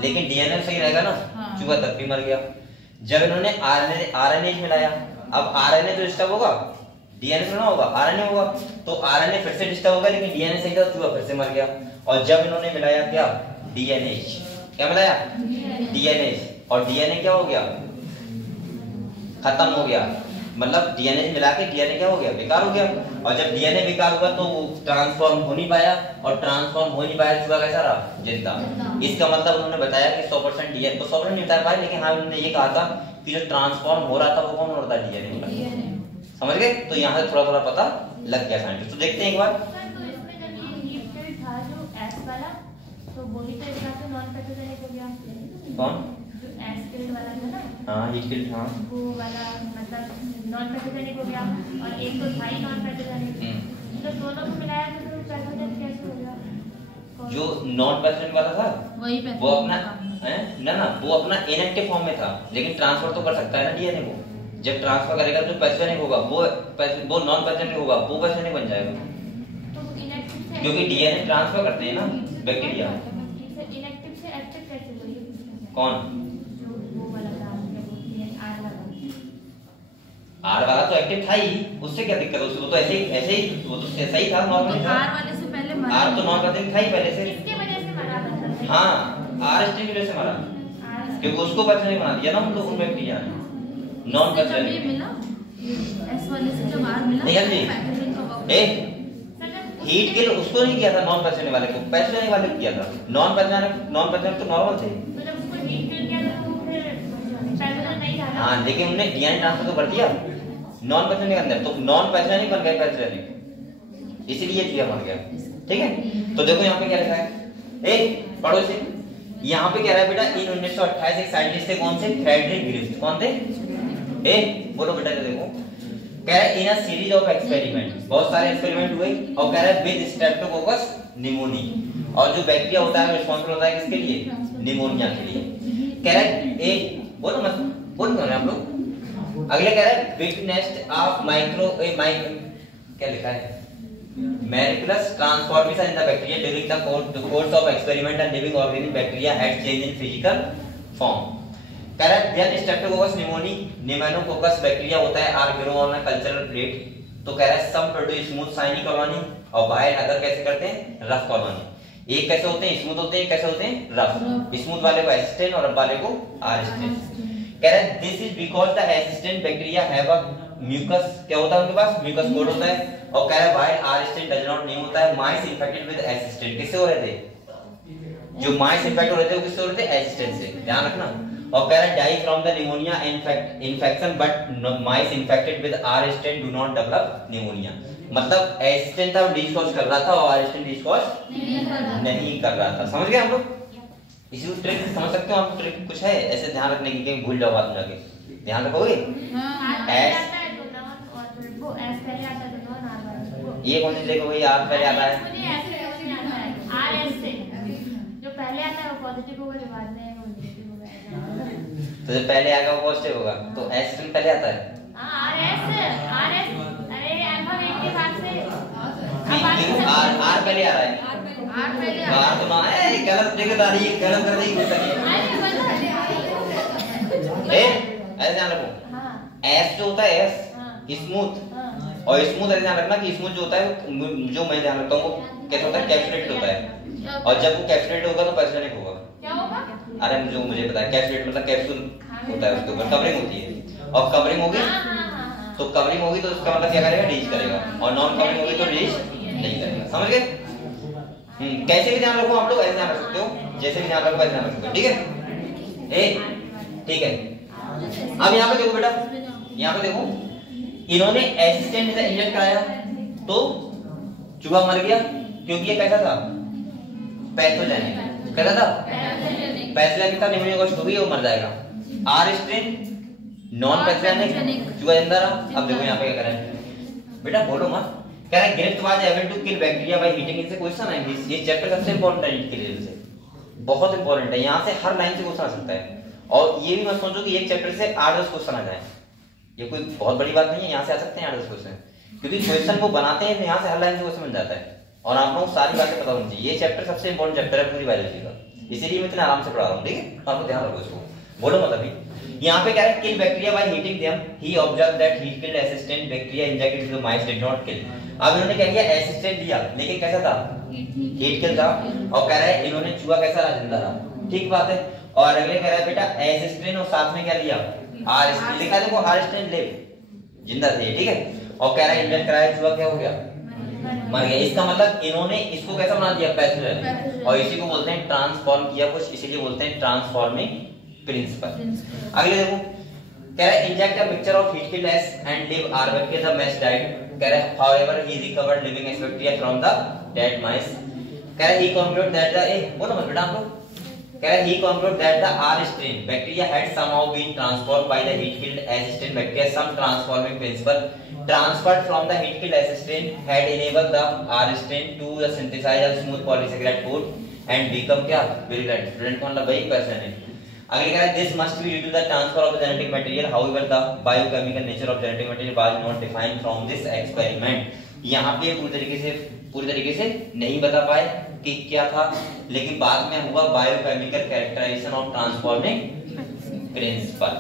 लेकिन डीएनए सही रहेगा ना, चूहा तब भी मर गया। जब इन्होंने आरएनए मिलाया, अब आरएनए तो डिस्टर्ब होगा, डीएनए तो ना होगा, आरएनए होगा, तो आरएनए फिर से डिस्टर्ब होगा, लेकिन डीएनए सही था, चूहा फिर से मर गया। और जब इन्होंने मिलाया क्या? डीएनए। क्या मिलाया? डीएनए। और डीएनए क्या हो गया? खत्म हो गया, मतलब डीएनए मिला के डीएनए क्या हो गया? बेकार हो गया। और जब डीएनए बेकार हुआ तो वो ट्रांसफॉर्म हो नहीं पाया, और ट्रांसफॉर्म हो नहीं पाया तो कैसा रहा? जिंदा। इसका मतलब उन्होंने बताया कि 100% डीएनए तो 100% नहीं बता पाए, लेकिन हाँ उन्होंने ये कहा था कि जो ट्रांसफॉर्म हो रहा था वो कौन हो रहा था? डीएनए। समझ गए? तो यहाँ से थोड़ा थोड़ा पता लग गया साइंटिस्ट। तो देखते हैं एक बार। तो इसमें जब ये हीट था जो एस वाला, तो वो भी तो एक बार से नॉन पैथोजेनिक हो गया। कौन? जो एस किल्ड वाला था ना, हाँ हीट किल्ड, हाँ वो वाला मतलब नॉन पैथोजेनिक हो गया, और एक तो था ही नॉन पैथोजेनिक। तो दोनों को मिलाया तो पैथोजेनिक कैसे हो गया? जो नॉन पैथोजेनिक वाला था वही वो अपना ना वो अपना इनएक्टिव फॉर्म में था, लेकिन ट्रांसफर तो कर सकता है ना डीएनए को। जब ट्रांसफर करेगा तो पैथोजेनिक होगा, वो नॉन पैथोजेनिक होगा, वो पैथोजेनिक बन जाएगा, तो इनएक्टिव से क्योंकि डीएनए ट्रांसफर करते हैं ना बैक्टीरिया। इनएक्टिव से एक्टिव कैसे हुई? कौन? जो वो वाला था, क्या बोलते हैं, आर वाला। आर वाला तो एक्टिव था ही, उससे क्या दिक्कत है? उसको तो ऐसे ही वो तो सही था, नॉर्मल था। आर वाले से पहले मरा। आर तो नॉन पैथोजेनिक था ही पहले से। किसके वजह से मरा था? हाँ, आर स्टेम की वजह से मरा, क्योंकि उसको पैथोजेनिक बना दिया ना उन लोगों बैक्टीरिया ने, नॉन पैथोजेनिक। मिला एस वाले से जब आर मिला नहीं जी, पैथोजेनिक का वर्क। ए हीट किल उसको नहीं किया था, नॉन पैथोजेनिक वाले को, पैथोजेनिक वाले को किया था। नॉन पैथोजेनिक तो नॉर्मल थे। तो जब उसको हीट किल किया था तो फिर पैथोजन नहीं था ना? हाँ, लेकिन उन्होंने डीएनए ट्रांसफर तो कर दिया नॉन पैथोजेनिक के अंदर, तो नॉन पैथोजेनिक बन गया पैथोजेनिक, इसीलिए चूहा मर गया। ठीक है, तो देखो यहाँ पे क्या लिखा है, ए पढ़ो इसे। यहाँ पे कह रहा है बेटा इन 1928 एक साइंटिस्ट थे, कौन से? Frederick Griffith. कौन थे? ए बोलो बेटा, देखो कह रहा है in a series of experiment, बहुत सारे एक्सपेरिमेंट हुए, और कह रहा है विद स्ट्रेप्टोकोकस निमोनी, और जो बैक्टीरिया होता है रिस्पांसिबल होता है किसके लिए? निमोनिया के लिए। कह रहा है ए बोलो मत बोल रहे आप लोग। अगले कह रहा है विटनेस्ड ऑफ क्या लिखा है? miraculous transformation in the bacteria during the course of experiment and living organism bacteria had changed in physical form. कह रहा है then streptococcus pneumococcal बैक्टीरिया होता है are grow on a cultural plate, तो कह रहा है some produce smooth shiny colony, और बाहर अदर कैसे करते हैं? Rough colony. एक कैसे होते हैं? स्मूथ होते हैं, कैसे होते हैं? रफ। स्मूथ वाले को एसिस्टेंट और रफ वाले को आरस्टेंट। कह रहा है this is because the resistant bacteria have a mucus, क्या होता है उनके पास? म्यूकस कोट होता है, और कह रहा है व्हाइल आरस्टेंट डज नॉट नहीं होता है। माइस इन्फेक्टेड विद एसिस्टेंट, किससे हो रहे थे? जो माइस इन्फेक्ट हो रहे थे वो किससे हो रहे थे? एसिस्टेंट से, ध्यान रखना। और कह रहा है die from the pneumonia infection but mice infected with R strain do not develop pneumonia. मतलब एसिस्टेंट था डिस्कॉज कर रहा था, और आरस्टेंट डिस्कॉज नहीं कर रहा था। समझ गए हम लोग? इसी ट्रिक समझ सकते हो आप? ट्रिक कुछ है ऐसे ध्यान रखने की, कहीं भूल जाओ बाद में जाके, ध्यान रखोगे। ये कौन सी देखो भाई, आप पहले आता है, जो पहले आता है वो पॉजिटिव होगा, जो बाद में आएगा वो नेगेटिव होगा। तो जो पहले आएगा वो पॉजिटिव होगा, तो एसिड पहले आता है। आरएस अरे अल्फाबेट के बाद से आर पहले आ रहा है, आर पहले आर तो ना है, गलत जगह आ रही है, गलत कर रही है। ऐसे ध्यान रखो, एस जो होता है एस स्मूथ, और स्मूथ ऐसे ध्यान रखना कि स्मूथ जो होता है जो मैं ध्यान रखता हूँ वो कैसा होता है? कैप्सुलेटेड होता है, और जब वो कैप्सुलेटेड होगा तो पैथोजेनिक होगा। क्या होगा? अरे जो मुझे पता है, कैप्सुलेट मतलब कैप्सूल होता है, उसके ऊपर कवरिंग होती है, और कवरिंग होगी तो कवरिंग होगी तो उसका मतलब क्या करेगा? रीच करेगा, और नॉन कवरिंग होगी तो रीच नहीं करेगा। समझ गए? कैसे भी ध्यान रखो आप लोग, ऐसे ध्यान रख सकते हो, जैसे भी ध्यान रखो ऐसे ध्यान रख सकते हो। ठीक है, ठीक है। अब यहाँ पे देखो बेटा, यहाँ पे देखो, इन्होंने एसिस्टेंट इंजेक्ट कराया तो चूहा मर गया, क्योंकि ये कैसा था? पैथोजेनिक। कैसा था? पैथोजेनिक था, निमोनिया को हो गई, वो मर जाएगा। आर स्ट्रेन नॉन पैथोजेनिक चूहा जिंदा रहा। अब देखो यहाँ पे क्या करें बेटा, बोलो मत। कह रहा है Griffith was able to kill bacteria by heating. इनसे क्वेश्चन आएंगे, ये चैप्टर सबसे इंपॉर्टेंट है के लिए, से बहुत इंपॉर्टेंट है। यहाँ से हर लाइन से क्वेश्चन आ सकता है। और ये भी मत सोचो कि एक चैप्टर से 8-10 क्वेश्चन आ जाए, ये कोई बहुत बड़ी बात नहीं है। यहाँ से आ सकते हैं 8-10 क्वेश्चन, क्योंकि क्वेश्चन को बनाते हैं तो यहाँ से हर लाइन से क्वेश्चन मिल जाता है। और आप लोगों को सारी बातें पता होनी चाहिए। ये चैप्टर सबसे इंपॉर्टेंट चैप्टर है पूरी बायोलॉजी का, इसीलिए मैं इतना आराम से पढ़ा रहा हूँ। ठीक है, आपको ध्यान रखो इसको। बोलो मत अभी। यहाँ पे क्या है, किल bacteria by heating them, he observe that heat killed assistant bacteria injected into the mice did not kill. अब इन्होंने क्या किया, असिस्टेंट दिया, लेकिन कैसा था, हीट किल था। और कह रहा है इन्होंने चूहा कैसा रहा, जिंदा रहा। ठीक बात है। और अगले कह रहा है बेटा असिस्टेंट और साथ में क्या लिया, आर स्ट्रेन लिखा है, देखो आर स्ट्रेन ले जिंदा थे। ठीक है। और कह रहा है इंजेक्ट कराया, चूहा क्या हो गया, मर गया। इसका मतलब इन्होंने इसको कैसा बना दिया, पैथोजेनिक। और इसी को बोलते हैं ट्रांसफॉर्म किया कुछ, इसीलिए बोलते हैं ट्रांसफॉर्मिंग प्रिंसिपल। अगले देखो, कह रहा है inject a mixture of heat killed S and live R bacteria the match died. कह रहा है however he recovered living S bacteria from the dead mice. कह रहा है ही कंक्लूड दैट द बोलो मत बेटा आप लोग। कह रहा है he concluded that the R strain bacteria had somehow been transformed by the heat killed as strain bacteria. Some transforming principle transferred from the heat killed as strain had enabled the R strain to synthesize a smooth polysaccharide food and become क्या virulent. Virulent का मतलब वही person है। अगले कह रहा है this must be due to the transfer of the genetic material. However, the biochemical nature of genetic material was not defined from this experiment. यहाँ पे पूरी तरीके से नहीं बता पाए कि क्या था, लेकिन बाद में हुआ biochemical characterization of transforming principle.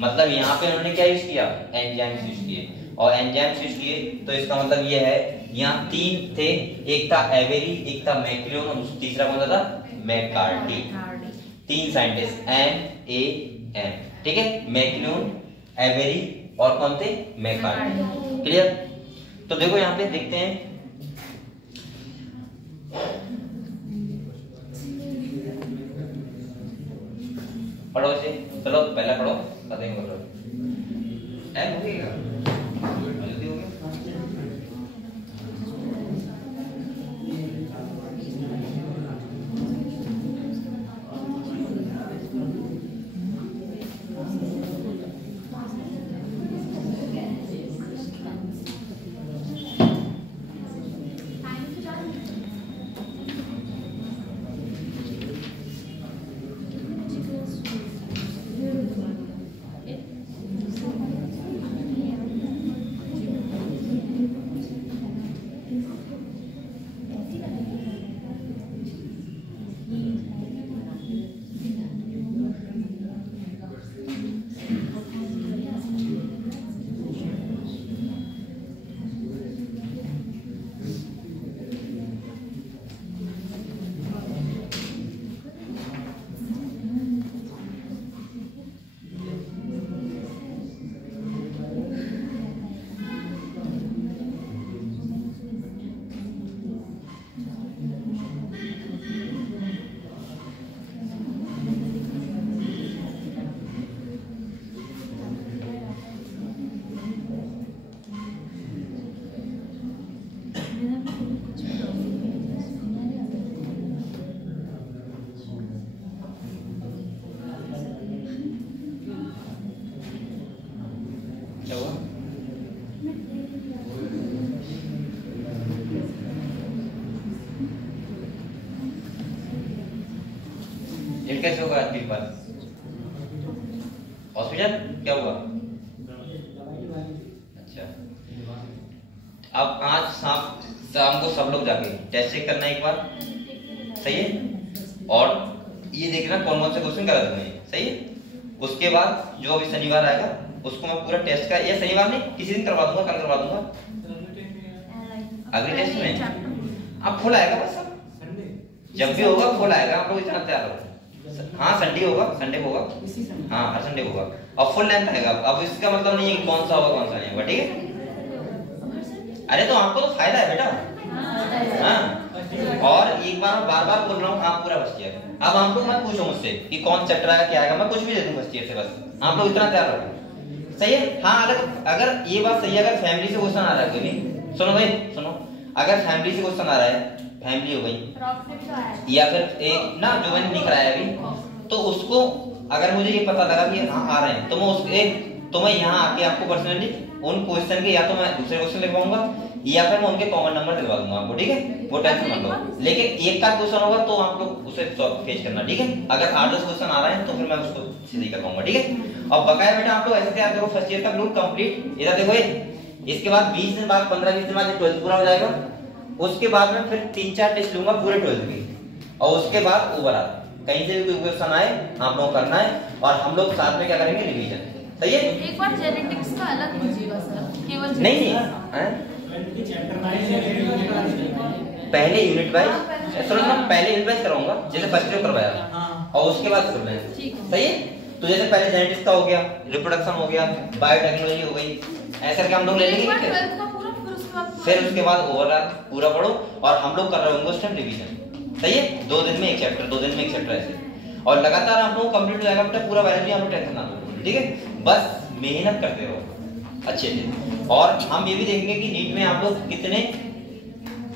मतलब यहाँ पे उन्होंने क्या यूज किया, एंजाइम्स यूज किए। और एंजाइम्स यूज किए तो इसका मतलब ये है, यहाँ 3 थे, एक था एवेरी, एक था मैक्लियोन और तीसरा कौन सा था, मैककार्टी। 3 scientist MAM। ठीक है, मैक्लियोन, एवेरी और कौन थे, मैककार्टी। क्लियर। तो देखो यहाँ पे देखते हैं, पढ़ो इसे, चलो पहला पढ़ो, बताएंगे बोलो टाइम हो गया, जल्दी हो गया। कैसे होगा आपके पास हॉस्पिटल क्या हुआ? अच्छा, अब आज शाम को सब लोग जाके टेस्ट चेक करना एक बार, सही है? और ये देखना कौन कौन से क्वेश्चन करा तुमने, सही है? उसके बाद जो अभी शनिवार आएगा उसको मैं पूरा टेस्ट का, या शनिवार नहीं किसी दिन करवा दूंगा, कल करवा दूंगा। अगले टेस्ट में अब फुल आएगा, बस जब भी होगा फुल आएगा, आप लोग इतना तैयार रहो। हाँ संडे होगा, हाँ हर संडे होगा और फुल लेंथ आएगा। अब इसका मतलब नहीं है कि कौन सा होगा कौन सा नहीं होगा, ठीक है? अरे तो आपको तो फायदा है बेटा। हाँ, और एक बार मैं बार बार बोल रहा हूँ, आप पूरा फर्स्ट ईयर। अब आप लोग मत पूछो मुझसे कि कौन चैप्टर आएगा क्या आएगा, मैं कुछ भी दे दूँ फर्स्ट ईयर से, बस आप लोग इतना तैयार रहो, सही है? हाँ, अगर ये बात सही है, अगर फैमिली से क्वेश्चन आ रहा है कोई भी, सुनो भाई सुनो, अगर फैमिली से क्वेश्चन आ रहा है, फैमिली हो गई या फिर एक ना जो मैंने नहीं कराया अभी, तो उसको अगर मुझे ये पता लगा कि हाँ आ रहे हैं, तो मैं यहाँ आके आपको पर्सनली उन क्वेश्चन के या तो मैं दूसरे क्वेश्चन लिखवाऊंगा या फिर मैं उनके कॉमन नंबर दिलवा दूंगा आपको, ठीक है? वो टेंशन मत लो। लेकिन एक का क्वेश्चन होगा तो आप लोग उसे फेच करना, ठीक है? अगर 8-10 क्वेश्चन आ रहे हैं तो फिर मैं उसको सीधे करवाऊंगा, ठीक है? और बकाया बेटा आप लोग ऐसे तैयार करो, फर्स्ट ईयर का ग्रुप कंप्लीट। इधर देखो ये, इसके बाद 20 दिन बाद 15-20 दिन बाद 12th पूरा हो जाएगा। उसके बाद में फिर 3-4 टेस्ट लूंगा पूरे 12th के, और उसके बाद ओवरऑल कहीं से भी कोई क्वेश्चन आए आप लोग करना है, और हम लोग साथ में क्या करेंगे, रिवीजन। सही है? एक बार जेनेटिक्स का अलग कीजिएगा सर, केवल नहीं पहले यूनिट वाइज, पहले यूनिट वाइज कराऊंगा जैसे फर्स्ट ईयर करवाया, और उसके बाद कर रहे हैं। सही है? तो जैसे पहले जेनेटिक्स का हो गया, रिप्रोडक्शन हो गया, बायोटेक्नोलॉजी हो गई, ऐसा करके हम लोग ले लेंगे। फिर उसके बाद ओवरऑल पूरा पढ़ो, और हम लोग कर रहे होंगे उस टाइम रिवीजन। सही है? 2 दिन में एक चैप्टर, 2 दिन में एक चैप्टर ऐसे, और लगातार आप लोग कंप्लीट हो जाएगा बेटा पूरा बायोलॉजी। आप लोग टेंशन ना लो, ठीक है? बस मेहनत करते रहो अच्छे से। और हम ये भी देखेंगे कि नीट में आप लोग कितने,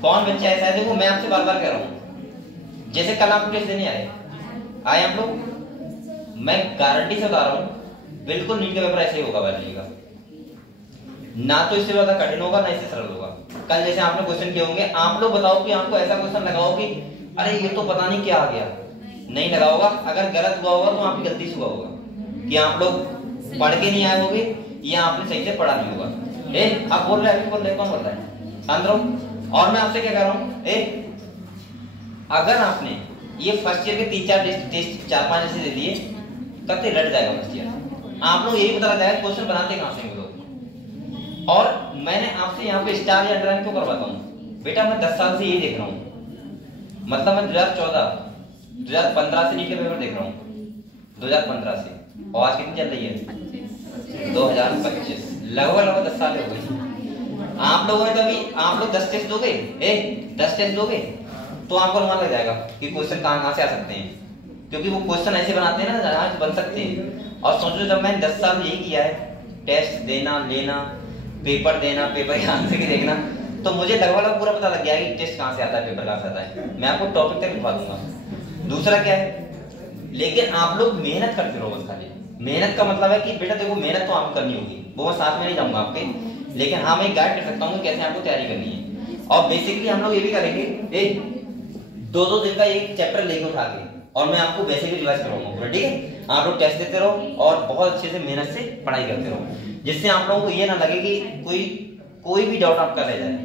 कौन बच्चे ऐसा है। देखो मैं आपसे बार बार कह रहा हूँ, जैसे कल आपको टेस्ट देने आए हम लोग, मैं गारंटी से बता रहा हूँ बिल्कुल नीट का पेपर ऐसे ही होगा बायोलॉजी का, ना तो इससे ज्यादा कठिन होगा ना इससे सरल होगा। कल जैसे आपने क्वेश्चन किए होंगे, आप लोग बताओ कि आपको ऐसा क्वेश्चन लगाओ कि अरे ये तो पता नहीं क्या आ गया, नहीं लगा होगा। अगर गलत हुआ होगा तो आपकी गलती से हुआ होगा कि आप लोग पढ़ के नहीं आए होगे या आपने सही से पढ़ा नहीं होगा। आप बोल रहे हैं, कौन बोल रहा है? शांत रहो। और मैं आपसे क्या कह रहा हूँ, अगर आपने ये फर्स्ट ईयर के 3-4 टेस्ट 4-5 ऐसे दे दिए, कब तक रट जाएगा फर्स्ट ईयर। आप लोग यही पता जाएगा क्वेश्चन बनाते कहां से लोग। और मैंने आपसे यहाँ पे स्टार या अंडरलाइन क्यों करवाता हूँ बेटा, मैं 10 साल से यही देख रहा हूँ। मतलब मैं 2014-2015 से नीट का पेपर देख रहा हूँ, 2015 से, और आज कितनी चल रही है 2025, लगभग 10 साल हो गए। आप लोगों ने तो अभी आप लोग 10 टेस्ट दोगे, 10 टेस्ट दोगे तो आपको अनुमान लग जाएगा कि क्वेश्चन कहां से आ सकते हैं, क्योंकि वो क्वेश्चन ऐसे बनाते हैं ना जहां बन सकते हैं। और सोचो जब मैंने 10 साल यही किया है, टेस्ट देना, लेना, पेपर देना, पेपर के आंसर की देखना, तो मुझे लगभग पूरा पता लग गया कि टेस्ट कहां से आता है, पेपर कहां से आता है। मैं आपको टॉपिक तक लिखवा दूंगा। दूसरा क्या है, लेकिन आप लोग मेहनत करते रहो बस। खाली मेहनत का मतलब है कि बेटा देखो मेहनत तो आपको करनी होगी, वो मैं साथ में नहीं जाऊंगा आपके, लेकिन हाँ मैं गाइड कर सकता हूँ कैसे आपको तैयारी करनी है। और बेसिकली हम लोग ये भी करेंगे, 2-2 दिन का एक चैप्टर लेके उठा के, और मैं आपको वैसे भी रिवाइज करवाऊंगा पूरा, ठीक है? आप लोग टेस्ट देते रहो और बहुत अच्छे से मेहनत से पढ़ाई करते रहो, जिससे आप लोगों को ये ना लगे कि कोई भी डाउट आपका रह जाए।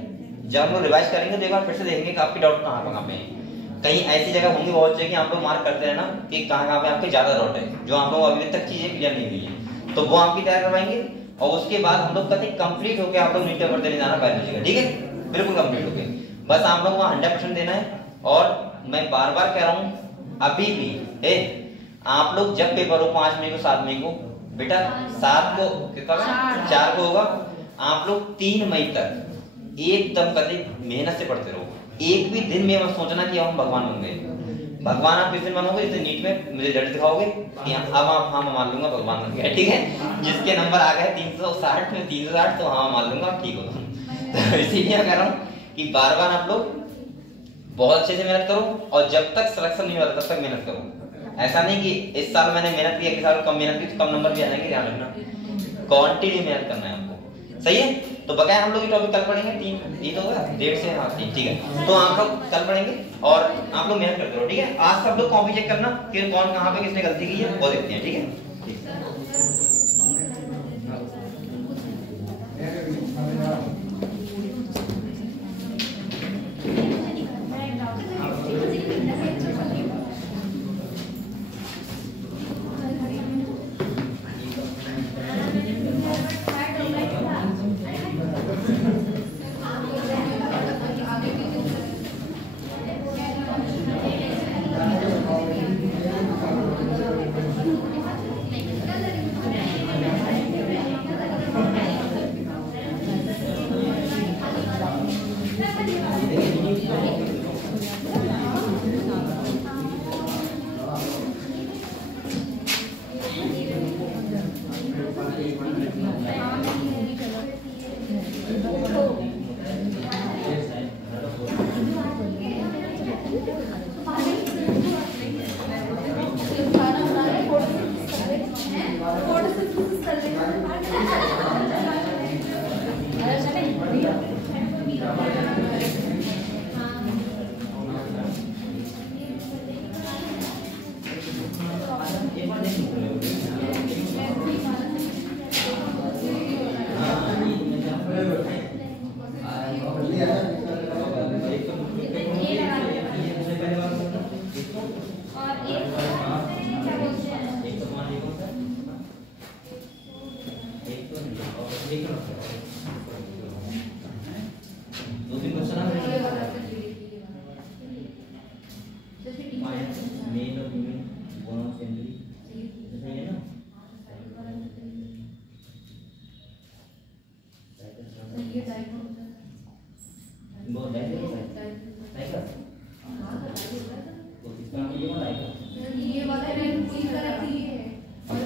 जब हम लोग रिवाइज करेंगे तो एक बार फिर से देखेंगे कि आपके डाउट कहाँ पे हैं। कहीं ऐसी जगह होंगी बहुत जगह आप लोग मार्क करते हैं ना कि कहाँ पे आपके ज्यादा डाउट है, जो आप लोग अभी तक चीजें क्लियर नहीं हुई है, तो वो आपकी तैयार करवाएंगे। और उसके बाद हम लोग कहते कंप्लीट होकर आप लोग नीट पेपर देने जाना बायोलॉजी का, ठीक है? बिल्कुल कंप्लीट होके, बस आप लोग वहाँ 100% देना है। और मैं बार बार कह रहा हूँ, अभी भी आप लोग जब पेपर हो 5 मई को, 7 मई को, बेटा 7 को 4 को होगा, आप लोग 3 मई तक एकदम कभी मेहनत से पढ़ते रहो। एक भी दिन में मत सोचना कि हम भगवान बन गए। भगवान आप किस दिन बनोगे, जिस नीट में मुझे रिजल्ट दिखाओगे कि अब आप हाँ मान लूंगा भगवान बन गया, ठीक है? जिसके नंबर आ गए 360 में 360 तो हाँ मान लूंगा ठीक हो तुम। इसीलिए मैं कह रहा हूँ कि बार बार आप लोग बहुत अच्छे से मेहनत करो, और जब तक सिलेक्शन नहीं होता तब तक मेहनत करो। ऐसा नहीं कि इस साल मैंने मेहनत की, अगले साल कम मेहनत की तो कम नंबर भी आ जाएंगे, ध्यान रखना। क्वांटिटी मेहनत करना है आपको, सही है? तो बकाया हम लोग ये टॉपिक कल पढ़ेंगे, 3 ये तो होगा 1.5 से, हाँ 3, ठीक है? तो आप लोग कल पढ़ेंगे और आप लोग मेहनत करते रहो, ठीक है? आज सब लोग कॉपी चेक करना कि कौन कहाँ पे किसने गलती की है, वो देखते हैं, ठीक है? वो नहीं का तो इसका ये वाला है ये वाला है पूरी तरह से ये है और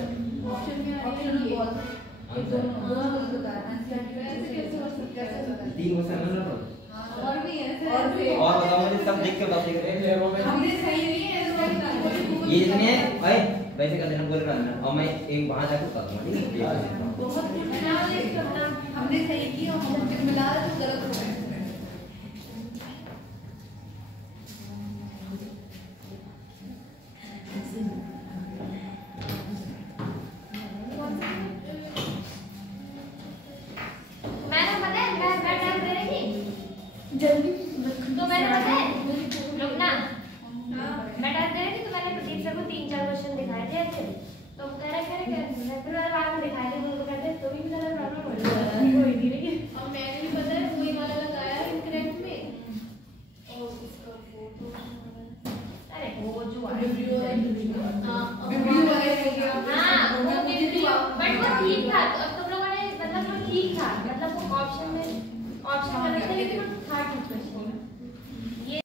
ऑप्शन में ऑप्शनल बॉल ये दोनों बता रहा है ऐसे कैसे हो सकता है 3 क्वेश्चन ना और भी ऐसे और बताओ मुझे सब देख के बताओ हमने सही नहीं है ऐसा ये जितने हैं भाई वैसे कर देना बोल रहा है और मैं एक वहां जाकर कर दूंगा ठीक है बहुत कुछ करना हमने सही किया और हम जब मिला रहे तो गलत हो गया जल्दी तो मैंने पता है रुकना मैं टाइप कर रही थी तो मैंने प्रदीप सर को 3-4 क्वेश्चन दिखाए थे ऐसे तो कह रहे मैं फिर मैंने बाद में दिखाए थे उनको कहते तो भी मेरा प्रॉब्लम हो रहा है कोई नहीं रही और मैंने भी पता है वही वाला लगाया है इनकरेक्ट में और उसका फोटो अरे वो जो रिव्यू है हां वो रिव्यू बट वो ठीक था तो अब तुम लोगों ने मतलब वो ठीक था मतलब वो ऑप्शन में गलत था लेकिन वो था ठीक क्वेश्चन